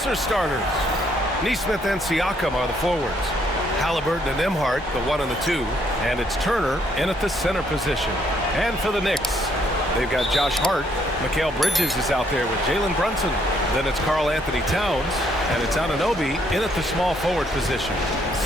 Pacers starters. Nesmith and Siakam are the forwards. 𝙬𝙤𝙪 and 𝑚hart, the 1 and the 2. And it's Turner in at the center position. And for the Knicks, they've got Josh Hart. Mikal Bridges is out there with Jalen Brunson. Then it's Karl-Anthony Towns. And it's 𝙤𝙤 in at the small forward position.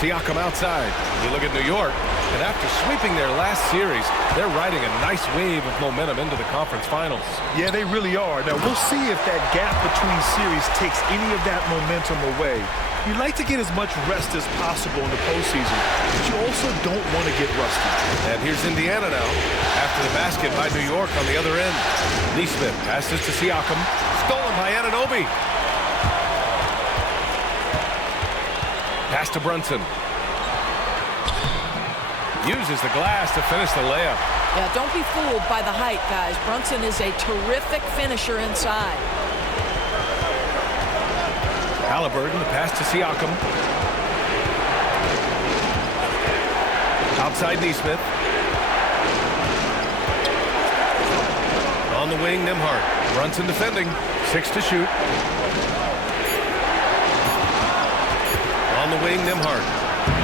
Siakam outside. You look at New York, and after sweeping their last series, they're riding a nice wave of momentum into the conference finals. Yeah, they really are. Now, we'll see if that gap between series takes any of that momentum away. You'd like to get as much rest as possible in the postseason, but you also don't want to get rusty. And here's Indiana now, after the basket by New York on the other end. Nesmith passes to Siakam, stolen by 𝙤𝙤. Pass to Brunson. Uses the glass to finish the layup. Yeah, don't be fooled by the height, guys. Brunson is a terrific finisher inside. 𝙤𝙤, the pass to Siakam. Outside Nesmith. On the wing, 𝙤𝙗𝙗. Brunson defending. 6 to shoot. On the wing, 𝙤𝙗𝙗.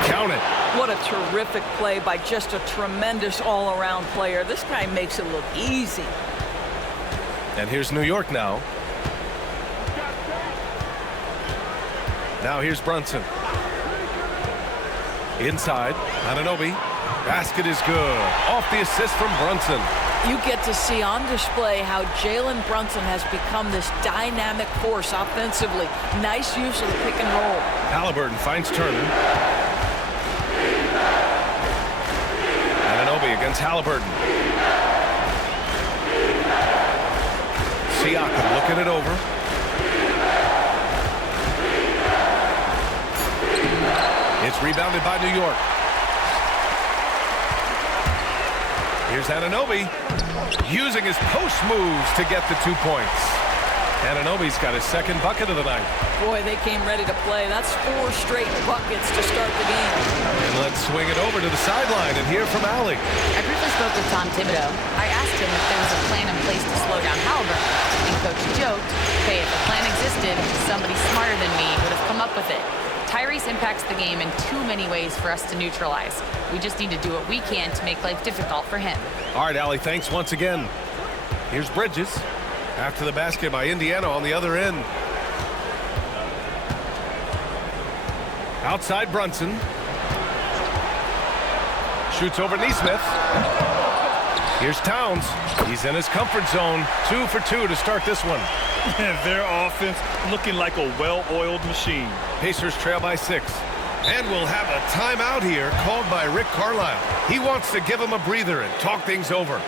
Count it. What a terrific play by just a tremendous all-around player. This guy makes it look easy. And here's New York now. Now here's Brunson. Inside, 𝙤𝙤. Basket is good. Off the assist from Brunson. You get to see on display how Jalen Brunson has become this dynamic force offensively. Nice use of the pick and roll. 𝙤𝙤 finds Turner. 𝙤𝙤 against 𝙤𝙤. Siakam looking it over. It's rebounded by New York. Here's 𝙤𝙤 using his post moves to get the 2 points. 𝙤𝙤's got his second bucket of the night. Boy, they came ready to play. That's 4 straight buckets to start the game. And let's swing it over to the sideline and hear from Allie. I briefly spoke with Tom Thibodeau. I asked him if there was a plan in place to slow down 𝙬𝙤. And Coach joked, hey, if a plan existed, somebody smarter than me would have come up with it. Tyrese impacts the game in too many ways for us to neutralize. We just need to do what we can to make life difficult for him. All right, Allie, thanks once again. Here's Bridges. After the basket by Indiana on the other end. Outside Brunson. Shoots over Nesmith. Here's Towns. He's in his comfort zone. 2 for 2 to start this one. Their offense looking like a well-oiled machine. Pacers trail by 6. And we'll have a timeout here called by Rick Carlisle. He wants to give him a breather and talk things over.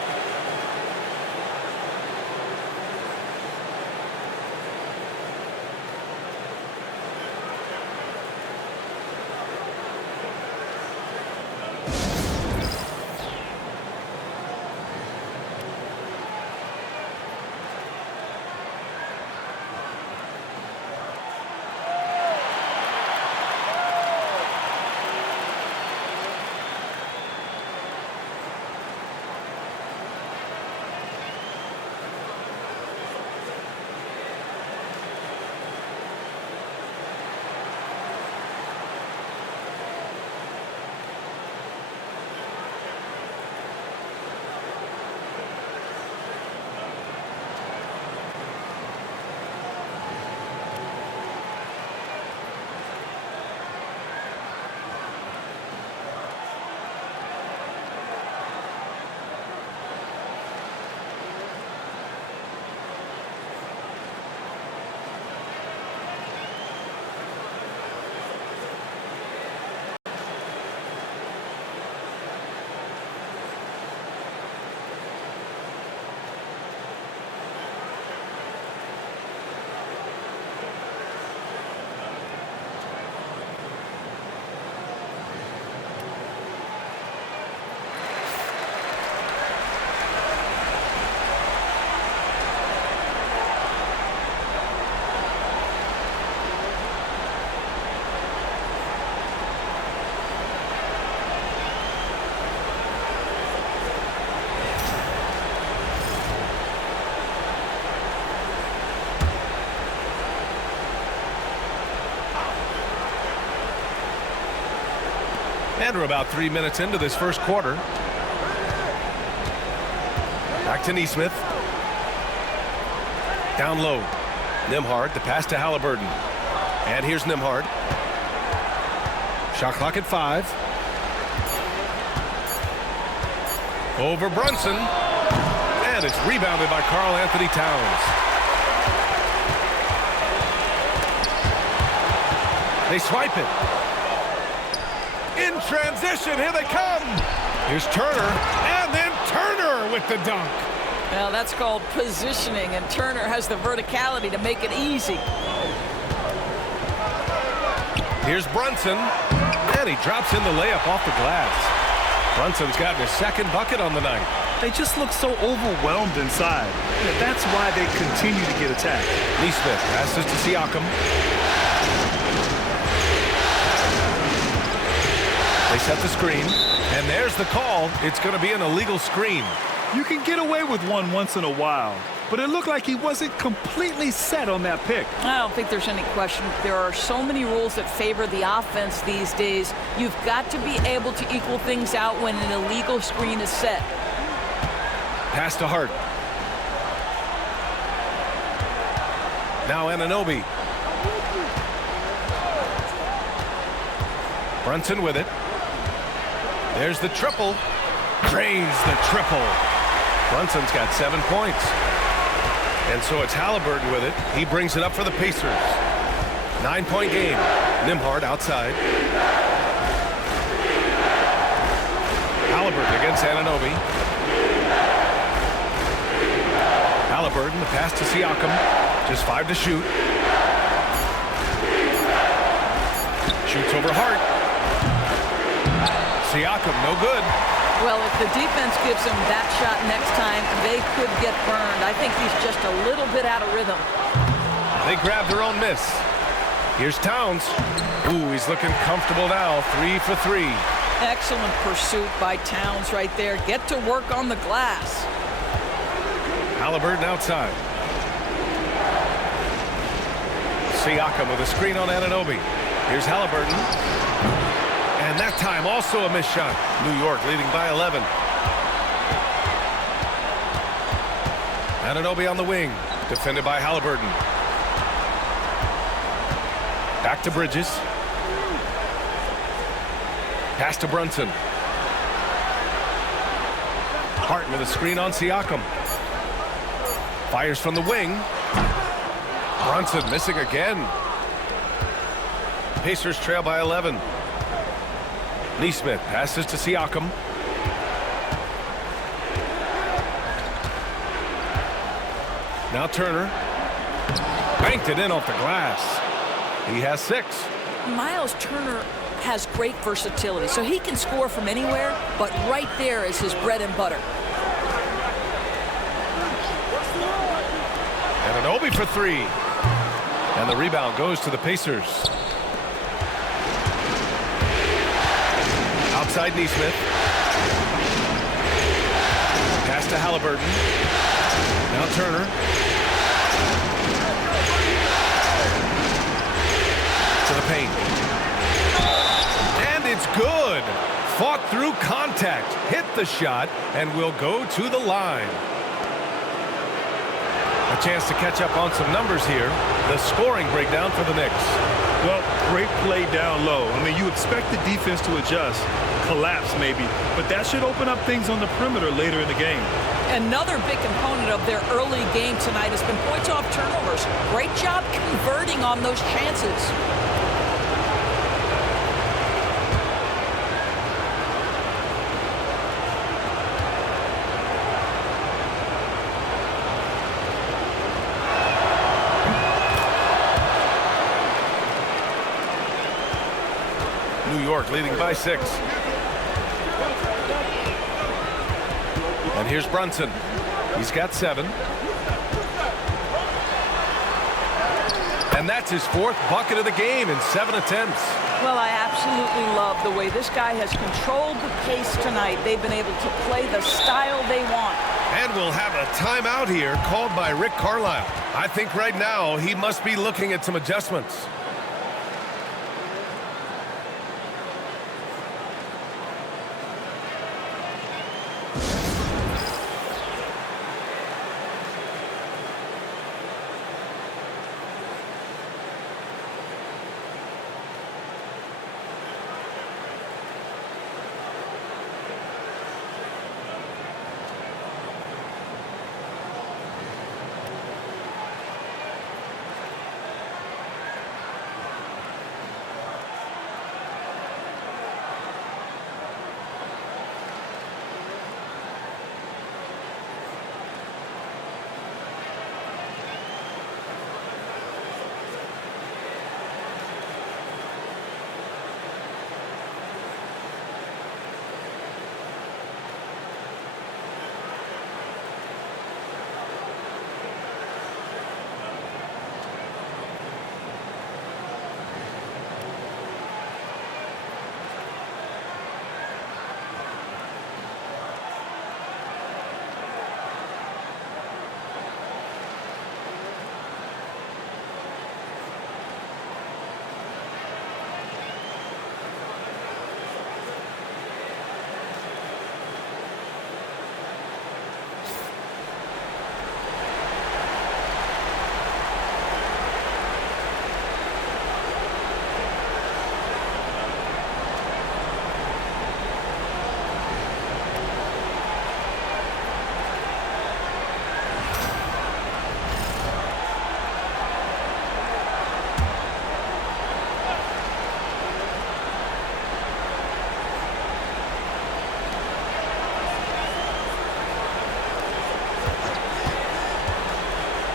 And we're about 3 minutes into this first quarter. Back to Nesmith. Down low. Nembhard, the pass to Haliburton. And here's Nembhard. Shot clock at 5. Over Brunson. And it's rebounded by Karl-Anthony Towns. They swipe it. In transition, here they come. Here's Turner, and then Turner with the dunk. Well, that's called positioning, and Turner has the verticality to make it easy. Here's Brunson, and he drops in the layup off the glass. Brunson's gotten his second bucket on the night. They just look so overwhelmed inside. That's why they continue to get attacked. Nesmith passes to Siakam. They set the screen, and there's the call. It's going to be an illegal screen. You can get away with one once in a while, but it looked like he wasn't completely set on that pick. I don't think there's any question. There are so many rules that favor the offense these days. You've got to be able to equal things out when an illegal screen is set. Pass to Hart. Now Anunoby. Brunson with it. There's the triple. Drains the triple. Brunson's got 7 points. And so it's Haliburton with it. He brings it up for the Pacers. 9-point game. Nembhard outside. Haliburton against Anunoby. Haliburton, the pass to Siakam. Just 5 to shoot. Shoots over Hart. Siakam, no good. Well, if the defense gives him that shot next time, they could get burned. I think he's just a little bit out of rhythm. They grab their own miss. Here's Towns. Ooh, he's looking comfortable now. 3 for 3. Excellent pursuit by Towns right there. Get to work on the glass. Haliburton outside. Siakam with a screen on Anunoby. Here's Haliburton. And that time also a missed shot. New York leading by 11. Anunoby on the wing. Defended by Haliburton. Back to Bridges. Pass to Brunson. Hart with a screen on Siakam. Fires from the wing. Brunson missing again. Pacers trail by 11. Nesmith passes to Siakam. Now Turner. Banked it in off the glass. He has 6. Miles Turner has great versatility, so he can score from anywhere, but right there is his bread and butter. Anunoby for 3. And the rebound goes to the Pacers. Outside Nesmith. Pass to Haliburton. Now Turner. To the paint. And it's good. Fought through contact. Hit the shot and will go to the line. A chance to catch up on some numbers here. The scoring breakdown for the Knicks. Well, great play down low. I mean, you expect the defense to adjust, collapse maybe, but that should open up things on the perimeter later in the game. Another big component of their early game tonight has been points off turnovers. Great job converting on those chances. New York leading by 6. And here's Brunson. He's got 7. And that's his 4th bucket of the game in 7 attempts. Well, I absolutely love the way this guy has controlled the pace tonight. They've been able to play the style they want. And we'll have a timeout here called by Rick Carlisle. I think right now he must be looking at some adjustments.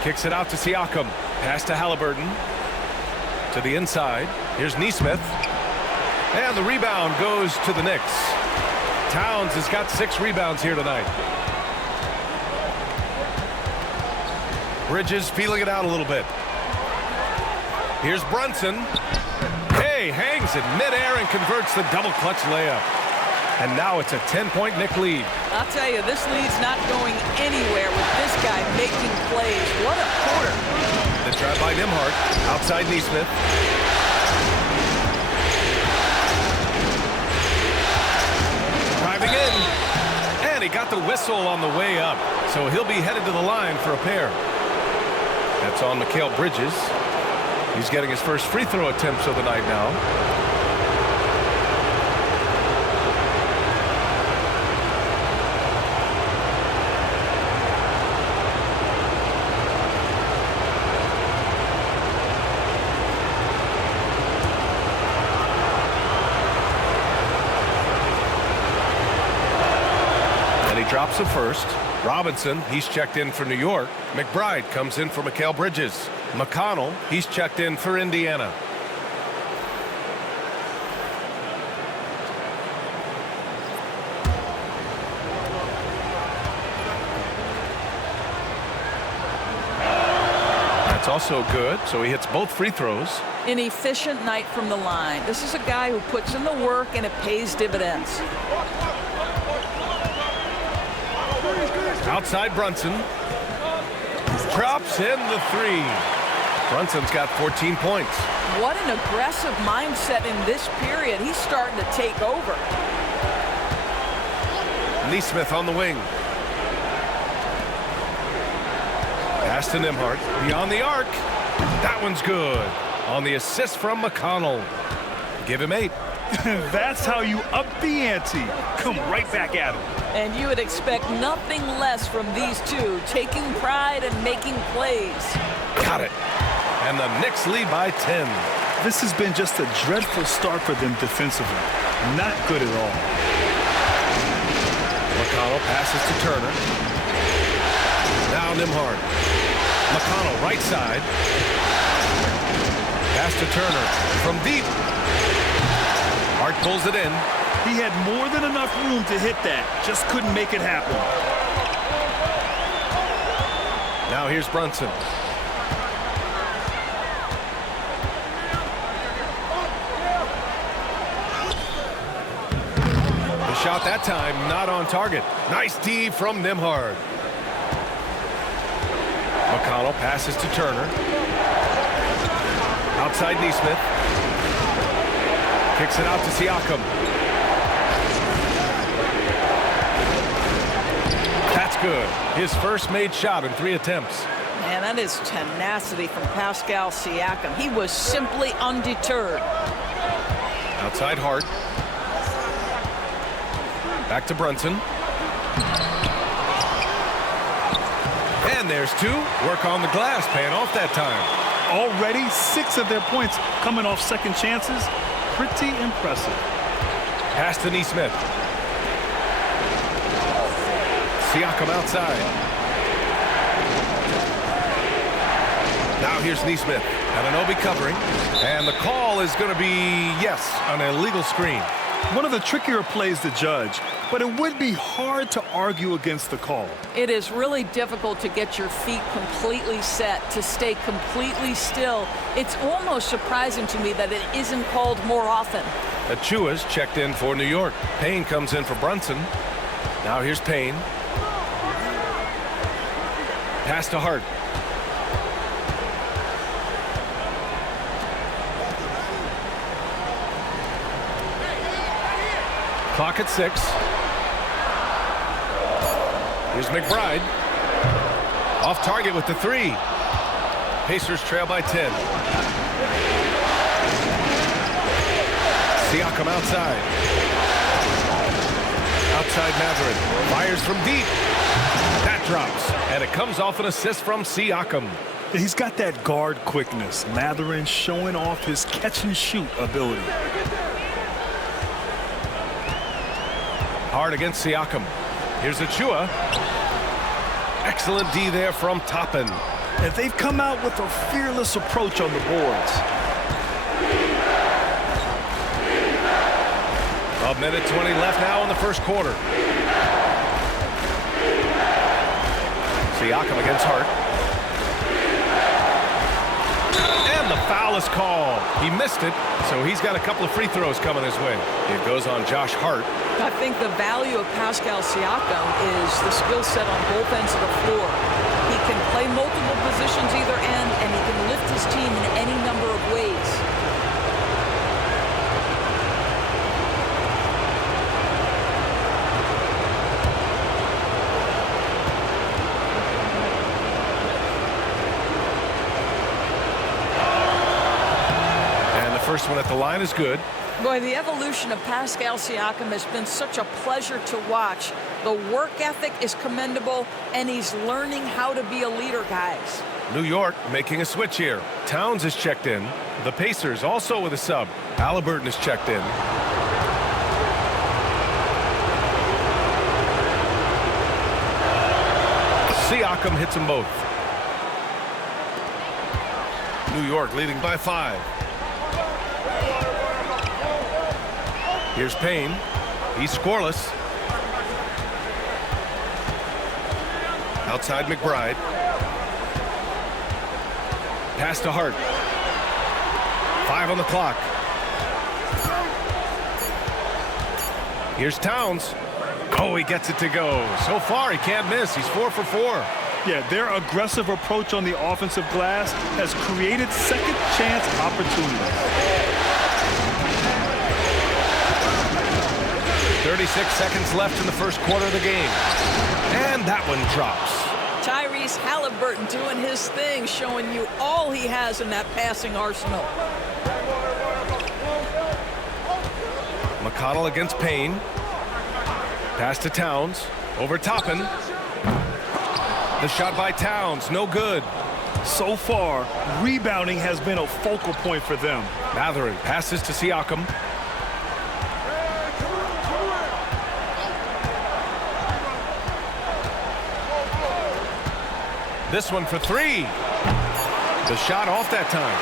Kicks it out to Siakam. Pass to Haliburton. To the inside. Here's Nesmith. And the rebound goes to the Knicks. Towns has got 6 rebounds here tonight. Bridges feeling it out a little bit. Here's Brunson. Hey, hangs in midair and converts the double clutch layup. And now it's a 10-point Knick lead. I'll tell you, this lead's not going anywhere with this guy making plays. What a quarter. The drive by Nembhard. Outside Nesmith. Driving in. And he got the whistle on the way up. So he'll be headed to the line for a pair. That's on Mikal Bridges. He's getting his first free throw attempts of the night now. Drops it first. Robinson, he's checked in for New York. McBride comes in for Mikal Bridges. McConnell, he's checked in for Indiana. That's also good, so he hits both free throws. An efficient night from the line. This is a guy who puts in the work and it pays dividends. Outside Brunson. Drops in the 3. Brunson's got 14 points. What an aggressive mindset in this period. He's starting to take over. Nesmith on the wing. Pass to Nembhard. Beyond the arc. That one's good. On the assist from McConnell. Give him 8. That's how you up the ante. Come right back at him. And you would expect nothing less from these two, taking pride and making plays. Got it. And the Knicks lead by 10. This has been just a dreadful start for them defensively. Not good at all. McConnell passes to Turner. Now Nembhard. McConnell right side. Pass to Turner from deep. Hart pulls it in. He had more than enough room to hit that. Just couldn't make it happen. Now here's Brunson. The shot that time not on target. Nice D from Nembhard. McConnell passes to Turner. Outside Nesmith. Kicks it out to Siakam. That's good. His first made shot in 3 attempts. Man, that is tenacity from Pascal Siakam. He was simply undeterred. Outside Hart. Back to Brunson. And there's 2. Work on the glass, paying off that time. Already 6 of their points coming off second chances. Pretty impressive. Pass to Nesmith. Siakam outside. Now here's Nesmith. Anunoby covering. And the call is going to be, yes, an illegal screen. One of the trickier plays to judge, but it would be hard to argue against the call. It is really difficult to get your feet completely set, to stay completely still. It's almost surprising to me that it isn't called more often. Achua's checked in for New York. Payne comes in for Brunson. Now here's Payne. Pass to Hart. Clock at 6. Here's McBride. Off target with the 3. Pacers trail by 10. Siakam outside. Outside Mathurin. Fires from deep. That drops. And it comes off an assist from Siakam. He's got that guard quickness. Mathurin showing off his catch-and-shoot ability. Hard against Siakam. Here's Achua. Excellent D there from Toppin. And they've come out with a fearless approach on the boards. A minute 20 left now in the first quarter. Siakam against Hart. And the foul is called. He missed it, so he's got a couple of free throws coming his way. It goes on Josh Hart. I think the value of Pascal Siakam is the skill set on both ends of the floor. He can play multiple positions either end, and he can lift his team in any number of ways. First one at the line is good. Boy, the evolution of Pascal Siakam has been such a pleasure to watch. The work ethic is commendable, and he's learning how to be a leader, guys. New York making a switch here. Towns is checked in. The Pacers also with a sub. 𝙤𝙤 is checked in. Siakam hits them both. New York leading by 5. Here's Payne. He's scoreless. Outside McBride. Pass to Hart. 5 on the clock. Here's Towns. Oh, he gets it to go. So far, he can't miss. He's 4 for 4. Yeah, their aggressive approach on the offensive glass has created second chance opportunities. 36 seconds left in the first quarter of the game. And that one drops. Tyrese Haliburton doing his thing, showing you all he has in that passing arsenal. McConnell against Payne. Pass to Towns. Over Toppin. The shot by Towns, no good. So far, rebounding has been a focal point for them. Mathurin passes to Siakam. This one for 3. The shot off that time.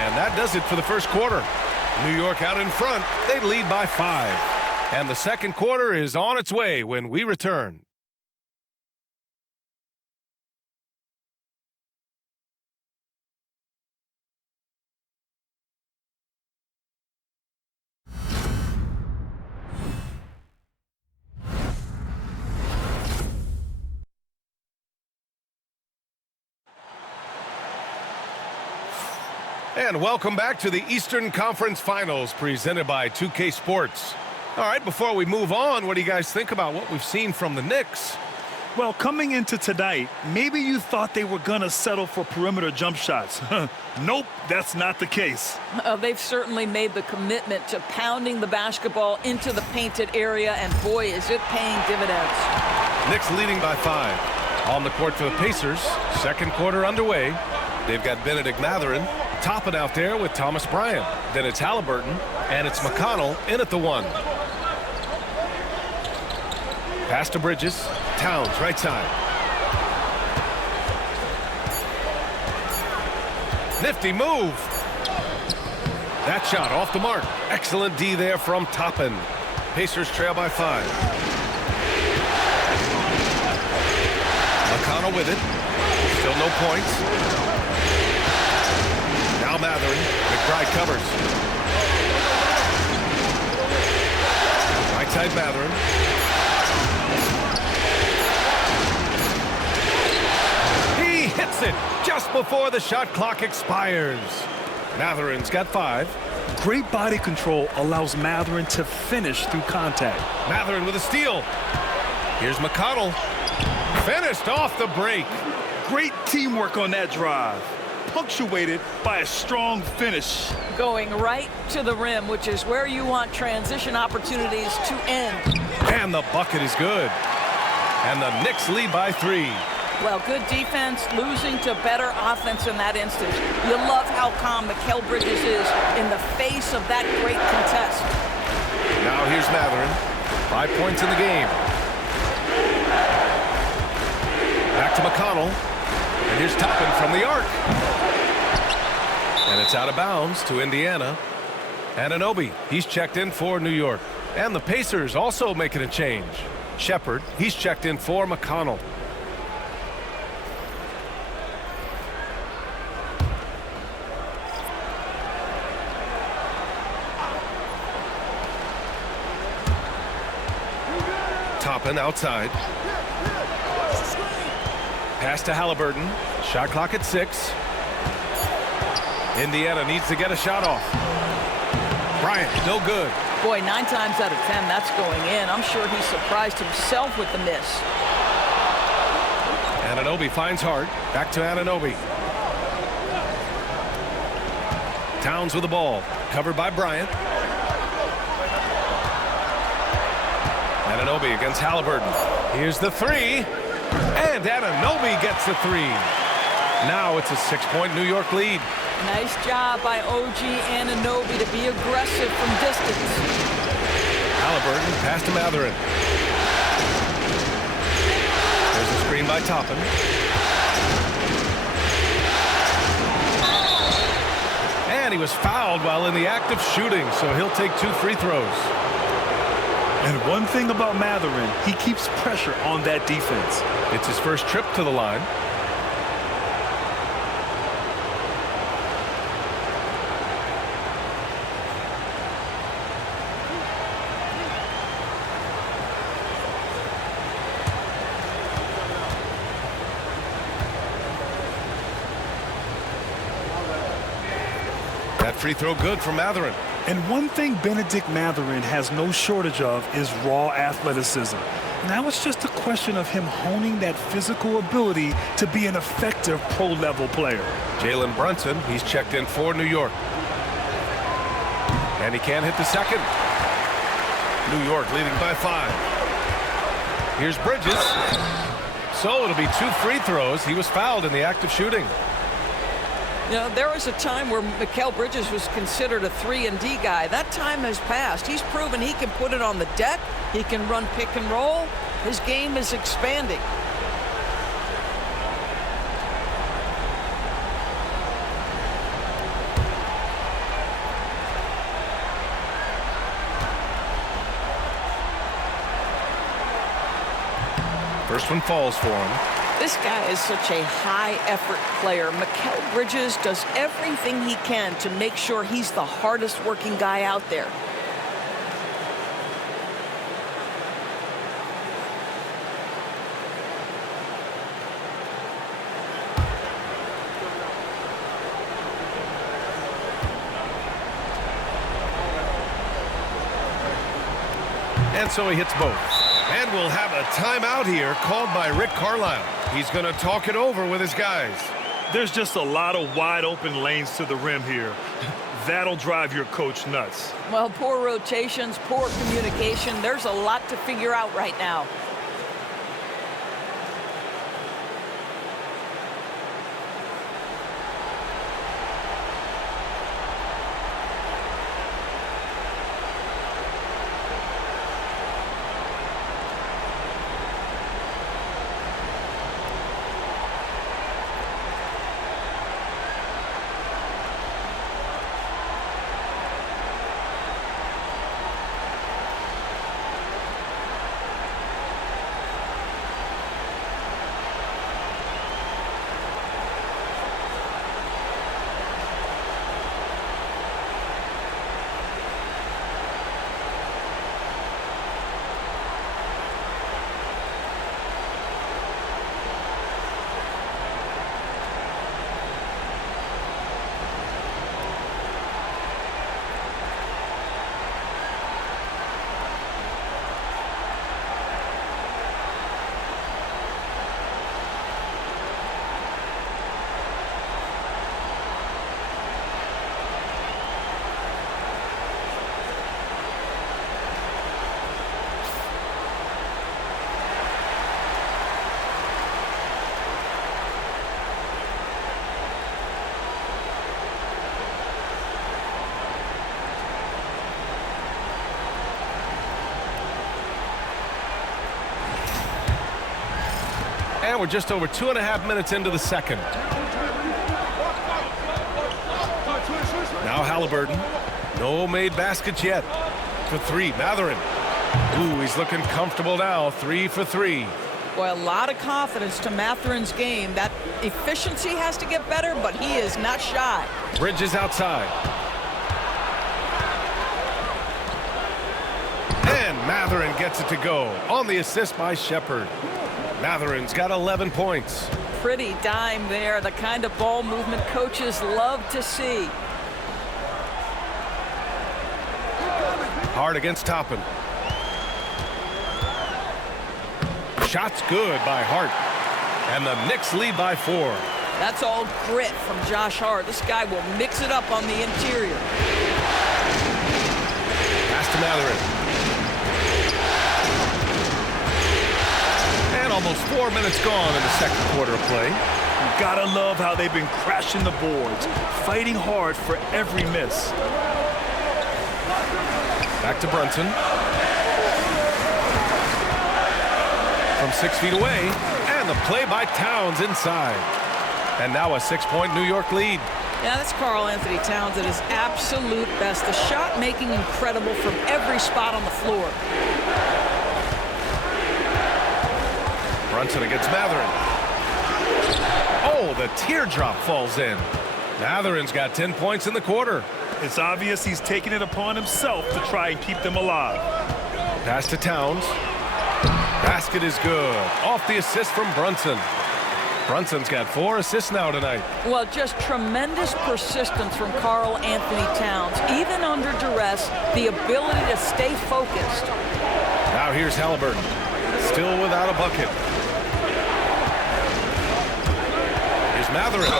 And that does it for the first quarter. New York out in front. They lead by 5. And the second quarter is on its way when we return. And welcome back to the Eastern Conference Finals presented by 2K Sports. All right, before we move on, what do you guys think about what we've seen from the Knicks? Well, coming into tonight, maybe you thought they were going to settle for perimeter jump shots. Nope, that's not the case. They've certainly made the commitment to pounding the basketball into the painted area, and boy, is it paying dividends. Knicks leading by 5. On the court for the Pacers, second quarter underway. They've got Bennedict Mathurin topping out there with Thomas Bryant. Then it's Haliburton, and it's McConnell in at the 1. Pass to Bridges. Towns, right side. Nifty move. That shot off the mark. Excellent D there from Toppin. Pacers trail by 5. McConnell with it. Still no points. Now Mathurin. McBride covers. Right side Mathurin. He hits it just before the shot clock expires. Mathurin's got 5. Great body control allows Mathurin to finish through contact. Mathurin with a steal. Here's McConnell. Finished off the break. Great teamwork on that drive, punctuated by a strong finish. Going right to the rim, which is where you want transition opportunities to end. And the bucket is good. And the Knicks lead by 3. Well, good defense, losing to better offense in that instance. You love how calm Mikal Bridges is in the face of that great contest. Now here's Mathurin. 5 points in the game. Back to McConnell. And here's Toppin from the arc. And it's out of bounds to Indiana. Anunoby, he's checked in for New York. And the Pacers also making a change. Shepherd, he's checked in for McConnell. Toppin outside. Pass to Haliburton. Shot clock at 6. Indiana needs to get a shot off. Bryant, no good. Boy, 9 times out of 10, that's going in. I'm sure he surprised himself with the miss. Anunoby finds Hart. Back to Anunoby. Towns with the ball. Covered by Bryant. Anunoby against Haliburton. Here's the 3. And Anunoby gets the 3. Now it's a 6-point New York lead. Nice job by OG Anunoby to be aggressive from distance. Haliburton pass to Mathurin. There's a screen by Toppin. And he was fouled while in the act of shooting, so he'll take 2 free throws. And one thing about Mathurin, he keeps pressure on that defense. It's his first trip to the line. That free throw good for Mathurin. And one thing Bennedict Mathurin has no shortage of is raw athleticism. Now it's just a question of him honing that physical ability to be an effective pro-level player. Jalen Brunson, he's checked in for New York. And he can't hit the second. New York leading by 5. Here's Bridges. So it'll be 2 free throws. He was fouled in the act of shooting. You know, there was a time where Mikal Bridges was considered a 3-and-D guy. That time has passed. He's proven he can put it on the deck. He can run pick and roll. His game is expanding. First one falls for him. This guy is such a high-effort player. Mikal Bridges does everything he can to make sure he's the hardest-working guy out there. And so he hits both. And we'll have a timeout here called by Rick Carlisle. He's going to talk it over with his guys. There's just a lot of wide open lanes to the rim here. That'll drive your coach nuts. Well, poor rotations, poor communication. There's a lot to figure out right now. And we're just over 2.5 minutes into the second. Now 𝙤𝙤𝙪. No made baskets yet. For three, Mathurin. Ooh, he's looking comfortable now. 3 for 3. Boy, a lot of confidence to Mathurin's game. That efficiency has to get better, but he is not shy. Bridges outside. And Mathurin gets it to go on the assist by Shepherd. Mathurin's got 11 points. Pretty dime there, the kind of ball movement coaches love to see. Hard against Toppin. Shot's good by Hart. And the Knicks lead by 4. That's all grit from Josh Hart. This guy will mix it up on the interior. Pass to Mathurin. And almost 4 minutes gone in the second quarter of play. You gotta love how they've been crashing the boards, fighting hard for every miss. Back to Brunson. From 6 feet away, and the play by Towns inside. And now a 6-point New York lead. Yeah, that's Karl-Anthony Towns at his absolute best. The shot making incredible from every spot on the floor. Brunson against Mathurin. Oh, the teardrop falls in. Mathurin's got 10 points in the quarter. It's obvious he's taking it upon himself to try and keep them alive. Pass to Towns. Basket is good. Off the assist from Brunson. Brunson's got 4 assists now tonight. Well, just tremendous persistence from Karl-Anthony Towns. Even under duress, the ability to stay focused. Now here's 𝙤𝙤𝙪. Still without a bucket. Here's Mathurin.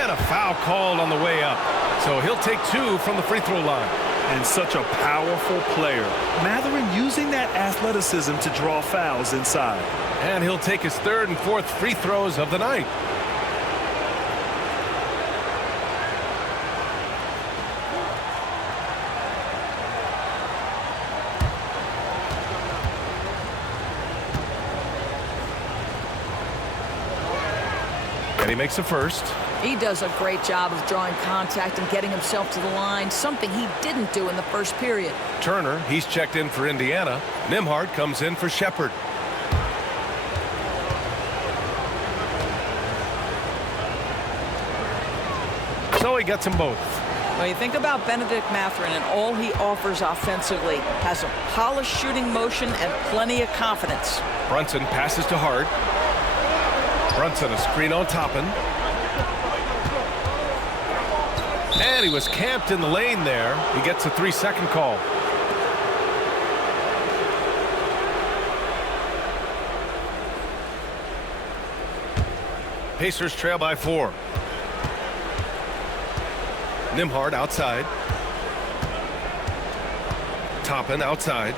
And a foul called on the way up. So he'll take 2 from the free throw line. And such a powerful player. Mathurin using that athleticism to draw fouls inside. And he'll take his 3rd and 4th free throws of the night. And he makes a first. He does a great job of drawing contact and getting himself to the line, something he didn't do in the first period. Turner, he's checked in for Indiana. Nembhard comes in for Shepherd. So he gets them both. Well, you think about Bennedict Mathurin and all he offers offensively. Has a polished shooting motion and plenty of confidence. Brunson passes to Hart. Brunson a screen on Toppin. And he was camped in the lane there. He gets a 3-second call. Pacers trail by 4. Nembhard outside. Toppin outside.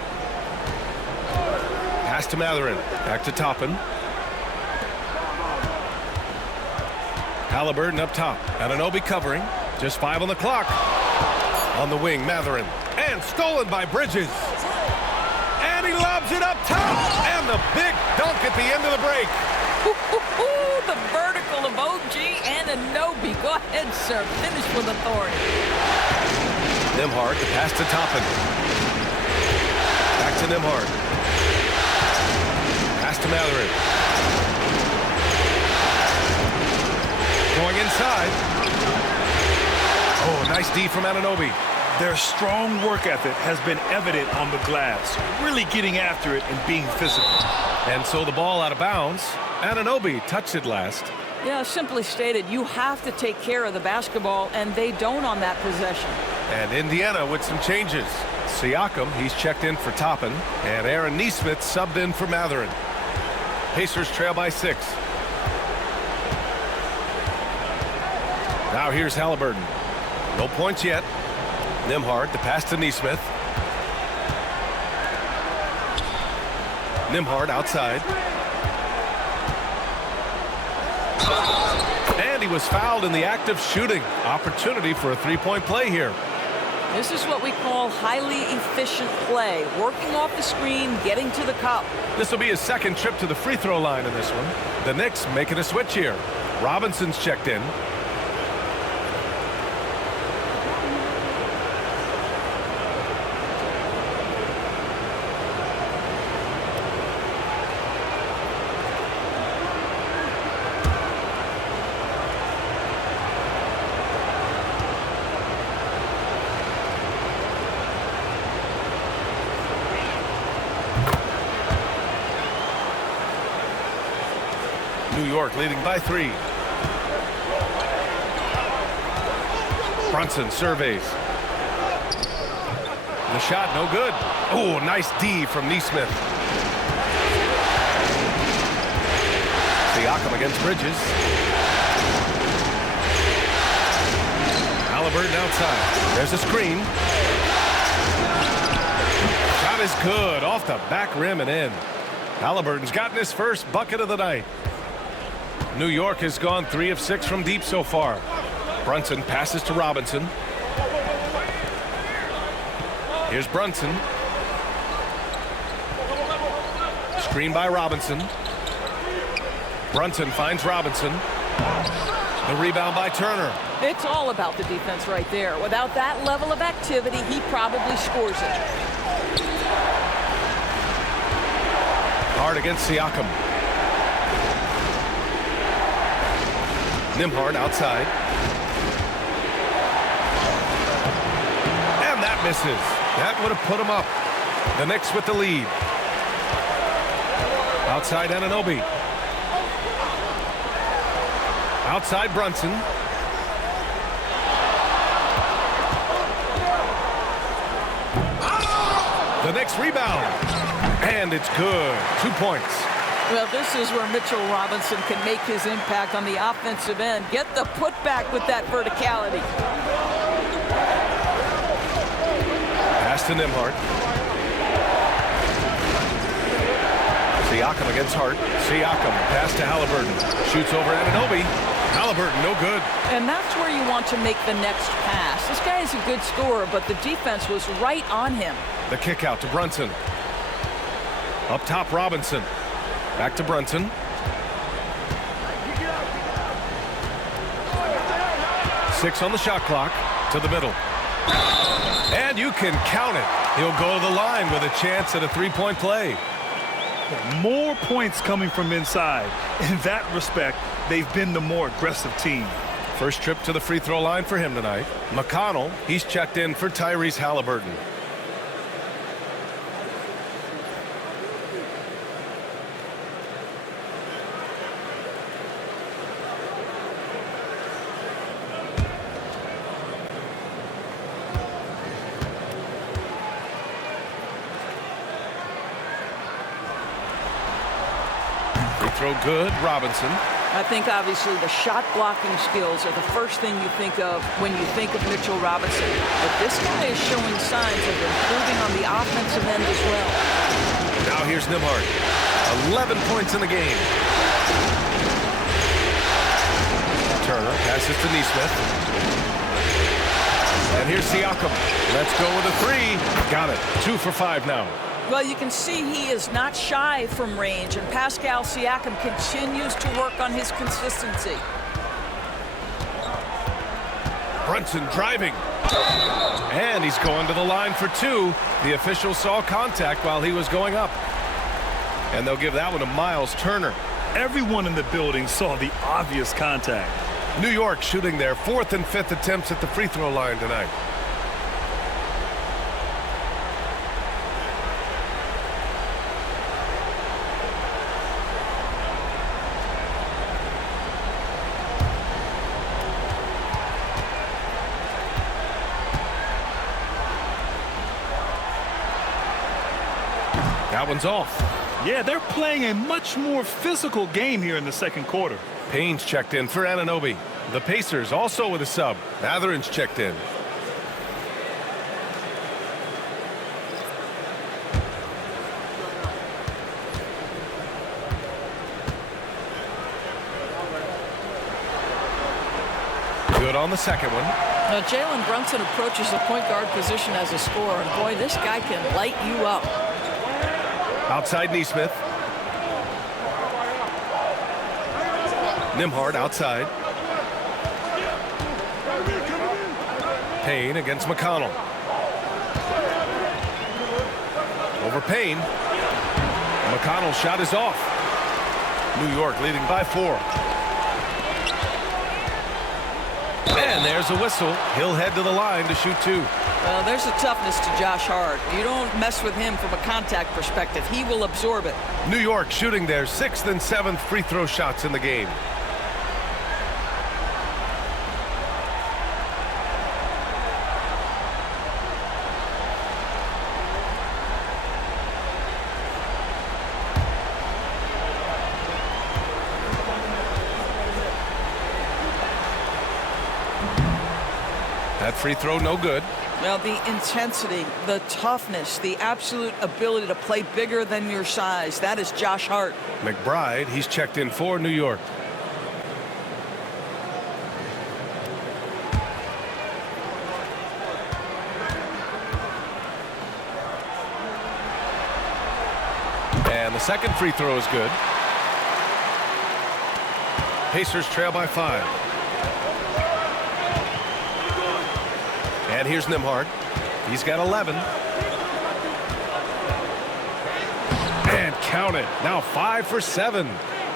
Pass to Mathurin. Back to Toppin. 𝙤𝙤𝙪 up top. Anunoby covering. Just 5 on the clock. On the wing, Mathurin. And stolen by Bridges. And he lobs it up top. And the big dunk at the end of the break. The vertical of OG Anunoby. Go ahead, sir. Finish with authority. Nembhard, the pass to Toppin. Back to Nembhard. Pass to Mathurin. Going inside. Oh, nice D from Anunoby. Their strong work ethic has been evident on the glass, really getting after it and being physical. And so the ball out of bounds. Anunoby touched it last. Yeah, simply stated, you have to take care of the basketball, and they don't on that possession. And Indiana with some changes. Siakam, he's checked in for Toppin, and Aaron Nesmith subbed in for Mathurin. Pacers trail by 6. Now here's 𝙤𝙤𝙪. No points yet. Nembhard, the pass to Nesmith. Nembhard outside. And he was fouled in the act of shooting. Opportunity for a 3-point play here. This is what we call highly efficient play. Working off the screen, getting to the cup. This will be his second trip to the free throw line in this one. The Knicks making a switch here. Robinson's checked in. New York leading by 3. Brunson surveys. The shot no good. Oh, nice D from Nesmith. Siakam against Bridges. Haliburton outside. There's a screen. Shot is good. Off the back rim and in. Haliburton's gotten his first bucket of the night. New York has gone 3 of 6 from deep so far. Brunson passes to Robinson. Here's Brunson. Screen by Robinson. Brunson finds Robinson. The rebound by Turner. It's all about the defense right there. Without that level of activity, he probably scores it. Hard against Siakam. Nembhard outside. And that misses. That would have put him up. The Knicks with the lead. Outside Anunoby. Outside Brunson. The Knicks rebound. And it's good. 2 points. Well, this is where Mitchell Robinson can make his impact on the offensive end. Get the putback with that verticality. Pass to Nembhard. Siakam against Hart. Siakam pass to Haliburton. Shoots over Anunoby. Haliburton no good. And that's where you want to make the next pass. This guy is a good scorer, but the defense was right on him. The kick out to Brunson. Up top Robinson. Back to Brunson. Six on the shot clock. To the middle. And you can count it. He'll go to the line with a chance at a three-point play. More points coming from inside. In that respect, they've been the more aggressive team. First trip to the free throw line for him tonight. McConnell, he's checked in for Tyrese Haliburton. Throw good, Robinson. I think obviously the shot blocking skills are the first thing you think of when you think of Mitchell Robinson. But this guy is showing signs of improving on the offensive end as well. Now here's Nembhard. 11 points in the game. Turner passes to Nesmith. And here's Siakam. Let's go with a three. Got it. 2 for 5 now. Well, you can see he is not shy from range, and Pascal Siakam continues to work on his consistency. Brunson driving. And he's going to the line for 2. The official saw contact while he was going up. And they'll give that one to Miles Turner. Everyone in the building saw the obvious contact. New York shooting their 4th and 5th attempts at the free throw line tonight. That one's off. Yeah, they're playing a much more physical game here in the second quarter. Payne's checked in for Anunoby. The Pacers also with a sub. Mathurin's checked in. Good on the second one. Now, Jalen Brunson approaches the point guard position as a scorer, and boy, this guy can light you up. Outside Nesmith. Nembhard outside. Payne against McConnell. Over Payne. McConnell's shot is off. New York leading by 4. And there's a whistle. He'll head to the line to shoot 2. Well, there's a toughness to Josh Hart. You don't mess with him from a contact perspective. He will absorb it. New York shooting their 6th and 7th free throw shots in the game. That free throw no good. Well, the intensity, the toughness, the absolute ability to play bigger than your size. That is Josh Hart. McBride, he's checked in for New York. And the second free throw is good. Pacers trail by 5. And here's Nembhard. He's got 11. And count it. Now 5 for 7.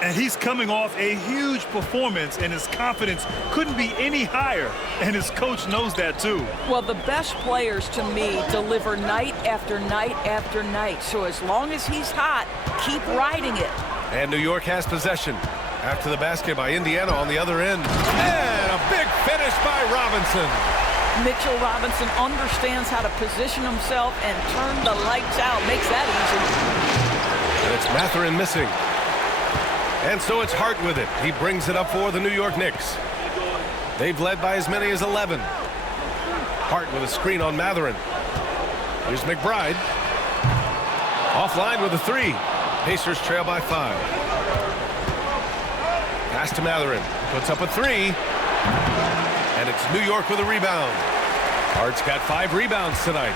And he's coming off a huge performance, and his confidence couldn't be any higher. And his coach knows that, too. Well, the best players, to me, deliver night after night after night. So as long as he's hot, keep riding it. And New York has possession. After the basket by Indiana on the other end. And a big finish by Robinson. Mitchell Robinson understands how to position himself and turn the lights out. Makes that easy. And it's Mathurin missing. And so it's Hart with it. He brings it up for the New York Knicks. They've led by as many as 11. Hart with a screen on Mathurin. Here's McBride. Offline with a 3. Pacers trail by 5. Pass to Mathurin. Puts up a 3. And it's New York with a rebound. Hart's got 5 rebounds tonight.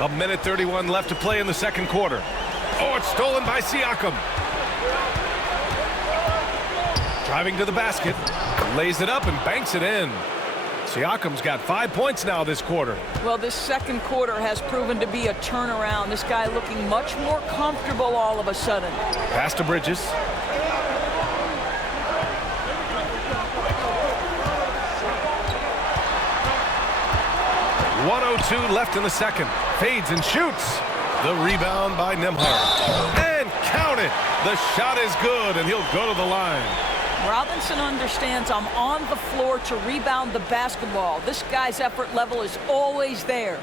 A minute 31 left to play in the second quarter. Oh, it's stolen by Siakam. Driving to the basket. Lays it up and banks it in. Siakam's got 5 points now this quarter. Well, this second quarter has proven to be a turnaround. This guy looking much more comfortable all of a sudden. Pass to Bridges. .102 left in the second. Fades and shoots. The rebound by Nembhard. And count it. The shot is good, and he'll go to the line. Robinson understands I'm on the floor to rebound the basketball. This guy's effort level is always there.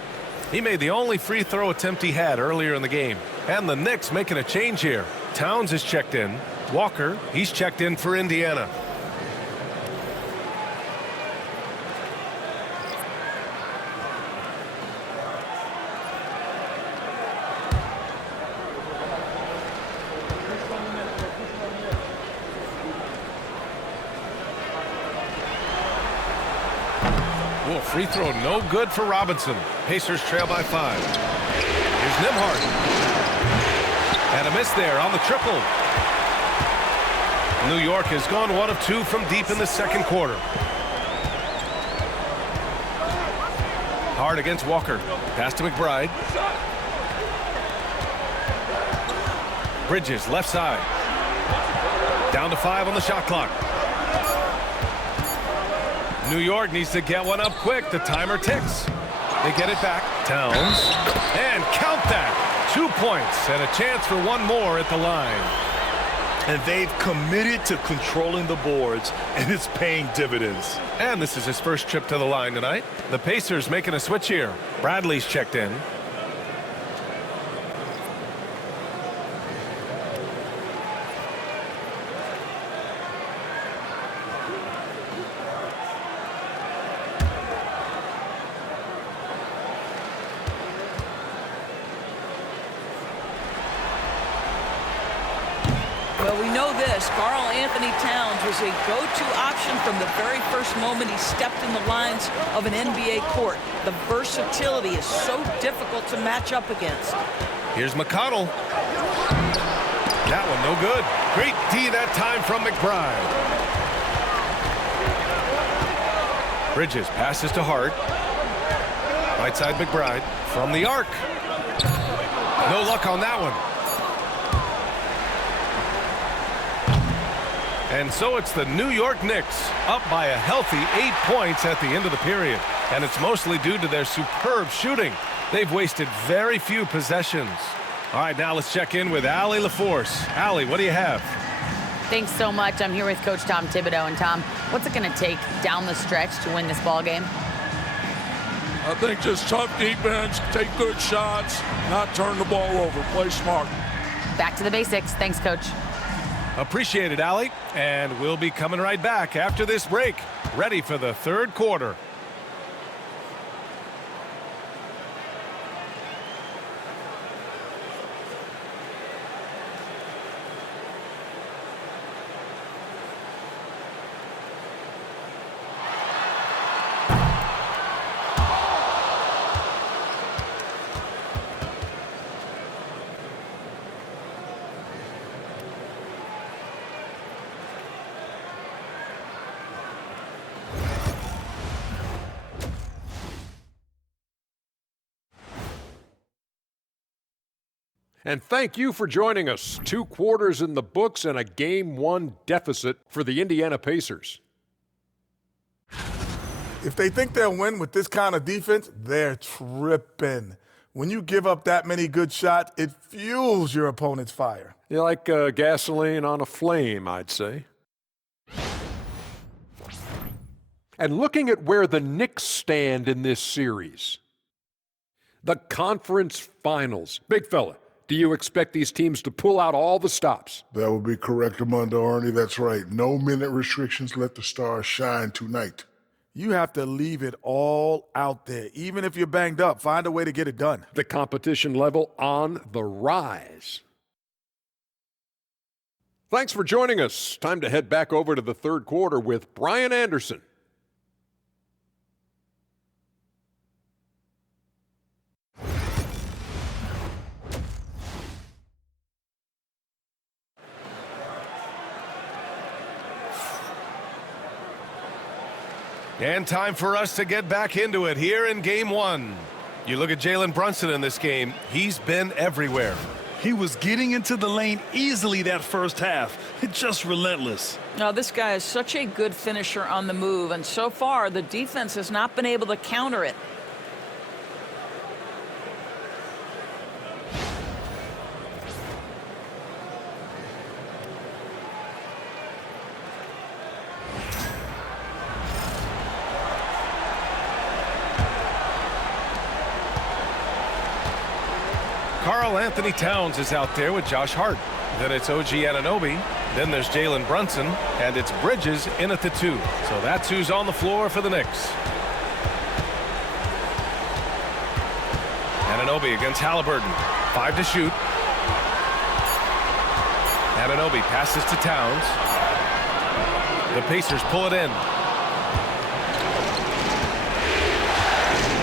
He made the only free throw attempt he had earlier in the game. And the Knicks making a change here. Towns is checked in. Walker, he's checked in for Indiana. Oh, free throw no good for Robinson. Pacers trail by 5. Here's Nembhard. And a miss there on the triple. New York has gone 1 of 2 from deep in the second quarter. Hard against Walker. Pass to McBride. Bridges left side. Down to 5 on the shot clock. New York needs to get one up quick. The timer ticks. They get it back. Towns. And count that. 2 points and a chance for one more at the line. And they've committed to controlling the boards, and it's paying dividends. And this is his first trip to the line tonight. The Pacers making a switch here. Bradley's checked in. Well, we know this. 𝙤𝙤 Towns was a go-to option from the very first moment he stepped in the lines of an NBA court. The versatility is so difficult to match up against. Here's McConnell. That one no good. Great D that time from McBride. Bridges passes to Hart. Right side McBride from the arc. No luck on that one. And so it's the New York Knicks up by a healthy 8 points at the end of the period. And it's mostly due to their superb shooting. They've wasted very few possessions. All right, now let's check in with Allie LaForce. Allie, what do you have? Thanks so much. I'm here with Coach Tom Thibodeau. And Tom, what's it going to take down the stretch to win this ball game? I think just tough defense, take good shots, not turn the ball over, play smart. Back to the basics. Thanks, Coach. Appreciate it, Allie. And we'll be coming right back after this break, ready for the third quarter. And thank you for joining us. 2 quarters in the books and a Game 1 deficit for the Indiana Pacers. If they think they'll win with this kind of defense, they're tripping. When you give up that many good shots, it fuels your opponent's fire. You're like gasoline on a flame, I'd say. And looking at where the Knicks stand in this series, the conference finals. Big fella, do you expect these teams to pull out all the stops? That would be correct, Armando Arnie. That's right. No minute restrictions. Let the stars shine tonight. You have to leave it all out there. Even if you're banged up, find a way to get it done. The competition level on the rise. Thanks for joining us. Time to head back over to the third quarter with Brian Anderson. And time for us to get back into it here in Game 1. You look at Jalen Brunson in this game, he's been everywhere. He was getting into the lane easily that first half. Just relentless. Now, this guy is such a good finisher on the move, and so far the defense has not been able to counter it. 𝙤𝙤 Towns is out there with Josh Hart. Then it's OG Anunoby. Then there's Jalen Brunson. And it's Bridges in at the 2. So that's who's on the floor for the Knicks. Anunoby against Haliburton. 5 to shoot. Anunoby passes to Towns. The Pacers pull it in.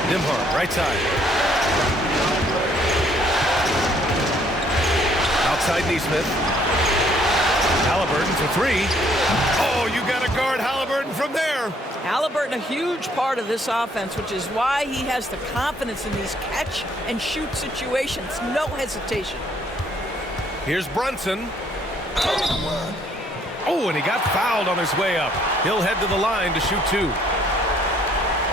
Nembhard, right side. Outside Nesmith. Haliburton for 3. Oh, you got to guard Haliburton from there. Haliburton, a huge part of this offense, which is why he has the confidence in these catch-and-shoot situations. No hesitation. Here's Brunson. Oh, and he got fouled on his way up. He'll head to the line to shoot 2.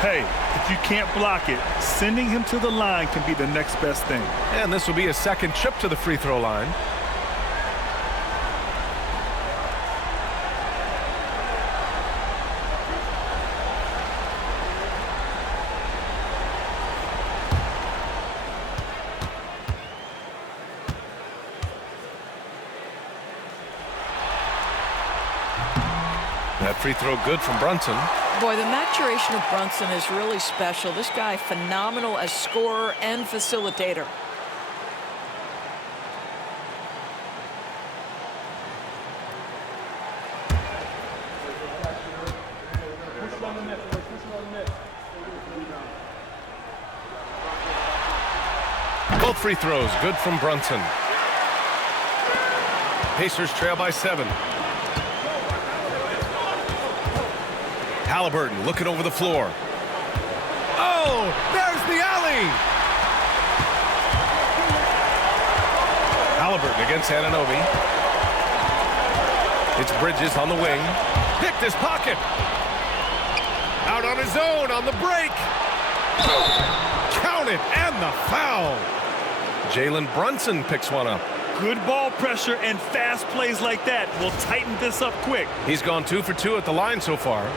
Hey, if you can't block it, sending him to the line can be the next best thing. And this will be a second trip to the free throw line. That free throw good from Brunson. Boy, the maturation of Brunson is really special. This guy, phenomenal as scorer and facilitator. Both free throws good from Brunson. Pacers trail by 7. Haliburton looking over the floor. Oh, there's the alley! Haliburton against Anunoby. It's Bridges on the wing. Picked his pocket. Out on his own on the break. Count it, and the foul. Jalen Brunson picks one up. Good ball pressure and fast plays like that will tighten this up quick. He's gone 2 for 2 at the line so far.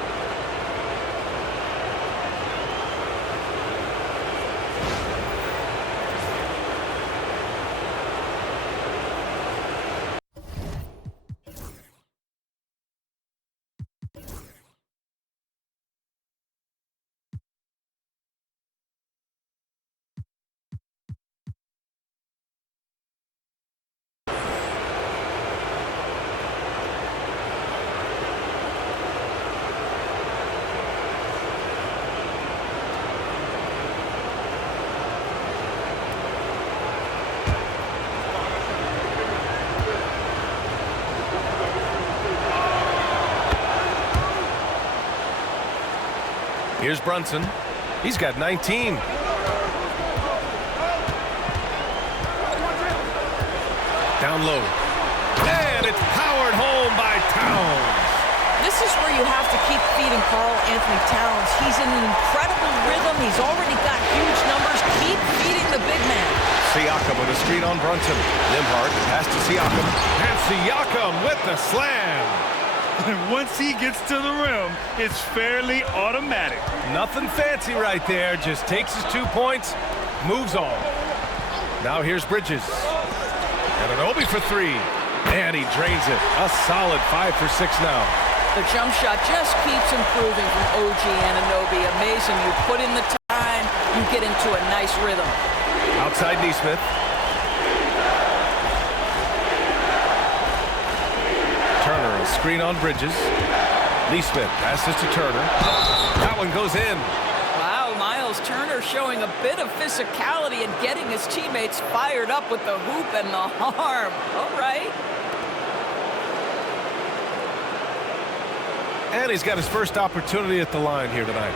Here's Brunson. He's got 19. Down low. And it's powered home by Towns. This is where you have to keep feeding Karl Anthony Towns. He's in an incredible rhythm. He's already got huge numbers. Keep feeding the big man. Siakam with a screen on Brunson. Nembhard pass to Siakam. And Siakam with the slam. And once he gets to the rim, it's fairly automatic. Nothing fancy right there. Just takes his 2 points, moves on. Now here's Bridges. Anunoby for 3. And he drains it. A solid 5 for 6 now. The jump shot just keeps improving from OG Anunoby. Amazing. You put in the time, you get into a nice rhythm. Outside Nesmith. Turner, a screen on Bridges. Nesmith passes to Turner. That one goes in. Wow, Miles Turner showing a bit of physicality and getting his teammates fired up with the hoop and the arm. All right. And he's got his first opportunity at the line here tonight.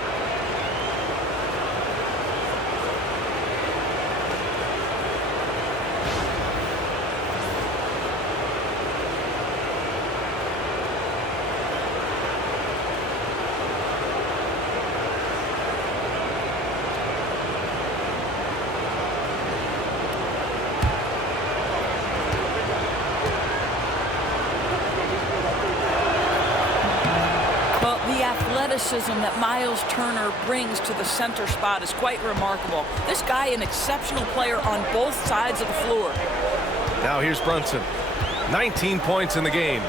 Athleticism that Miles Turner brings to the center spot is quite remarkable. This guy, an exceptional player on both sides of the floor. Now here's Brunson. 19 points in the game.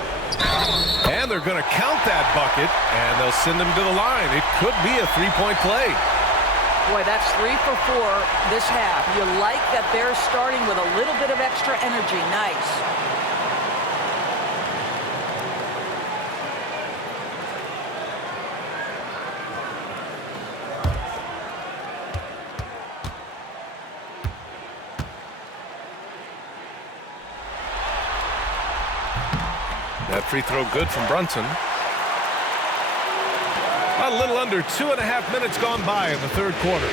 And they're going to count that bucket, and they'll send him to the line. It could be a three-point play. Boy, that's 3 for 4 this half. You like that they're starting with a little bit of extra energy. Nice. That free throw good from Brunson. A little under 2.5 minutes gone by in the third quarter.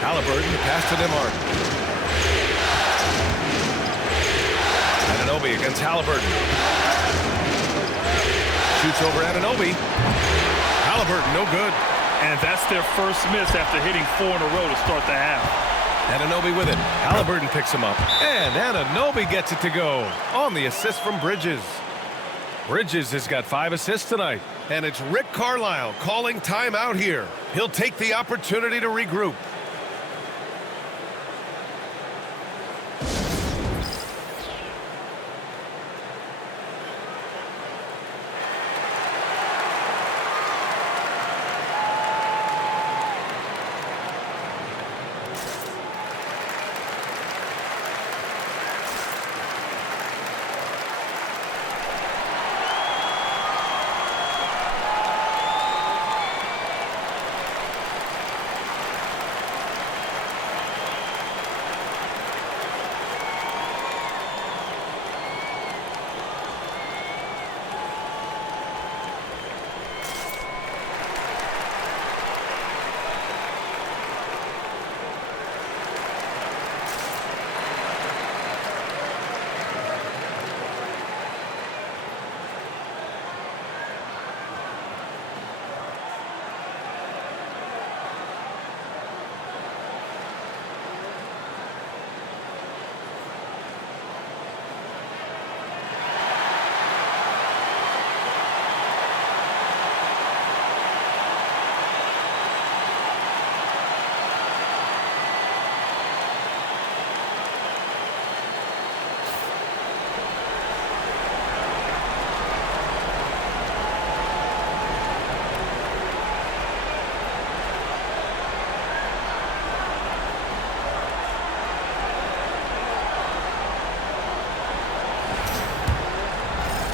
Haliburton pass to Nembhard. Anunoby against Haliburton. Shoots over Anunoby. Haliburton no good. And that's their first miss after hitting 4 in a row to start the half. Anunoby with it. Haliburton picks him up. And Anunoby gets it to go on the assist from Bridges. Bridges has got 5 assists tonight. And it's Rick Carlisle calling timeout here. He'll take the opportunity to regroup.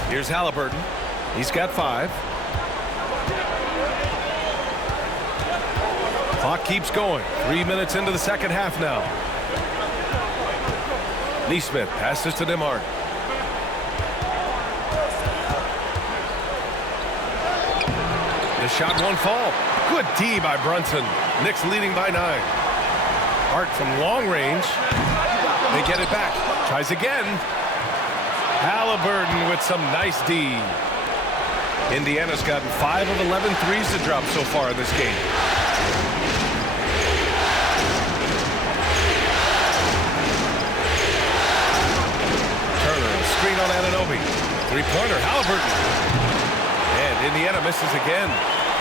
Here's Haliburton. He's got 5. Clock keeps going. 3 minutes into the second half now. Nesmith passes to 𝙤𝙤𝙘𝙀. The shot won't fall. Good D by Brunson. Knicks leading by 9. Hart from long range. They get it back. Tries again. Haliburton with some nice D. Indiana's gotten 5 of 11 threes to drop so far in this game. Turner, screen on Anunoby. Three-pointer, Haliburton. And Indiana misses again.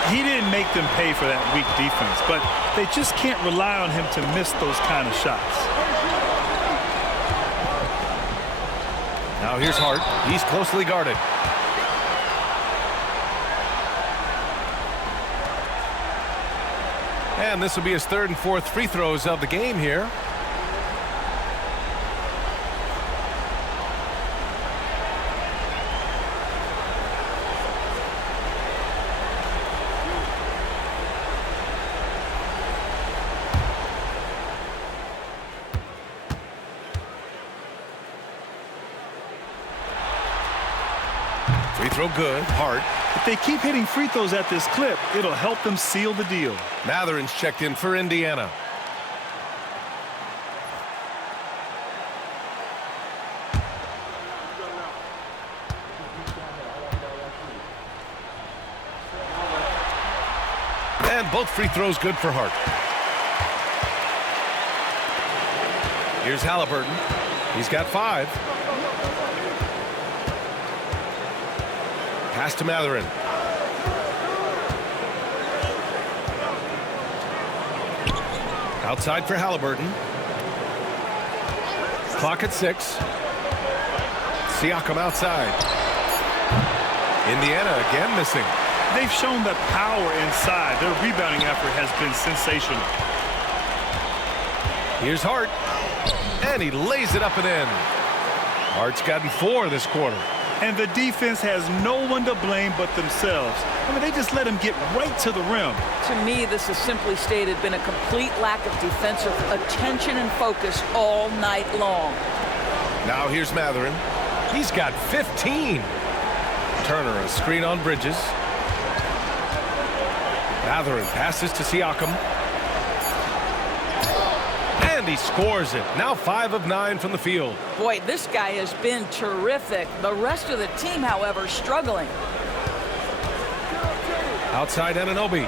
He didn't make them pay for that weak defense, but they just can't rely on him to miss those kind of shots. Now here's Hart. He's closely guarded. And this will be his 3rd and 4th free throws of the game here. Free throw good. Hart. If they keep hitting free throws at this clip, it'll help them seal the deal. Mathurin's checked in for Indiana. And both free throws good for Hart. Here's Haliburton. He's got 5. Pass to Mathurin. Outside for Haliburton. Clock at 6. Siakam outside. Indiana again missing. They've shown that power inside. Their rebounding effort has been sensational. Here's Hart. And he lays it up and in. Hart's gotten 4 this quarter. And the defense has no one to blame but themselves. I mean, they just let him get right to the rim. To me, this has simply stated been a complete lack of defensive attention and focus all night long. Now here's Mathurin. He's got 15. Turner, a screen on Bridges. Mathurin passes to Siakam. And he scores it. Now 5 of 9 from the field. Boy, this guy has been terrific. The rest of the team, however, struggling. Outside Anunoby.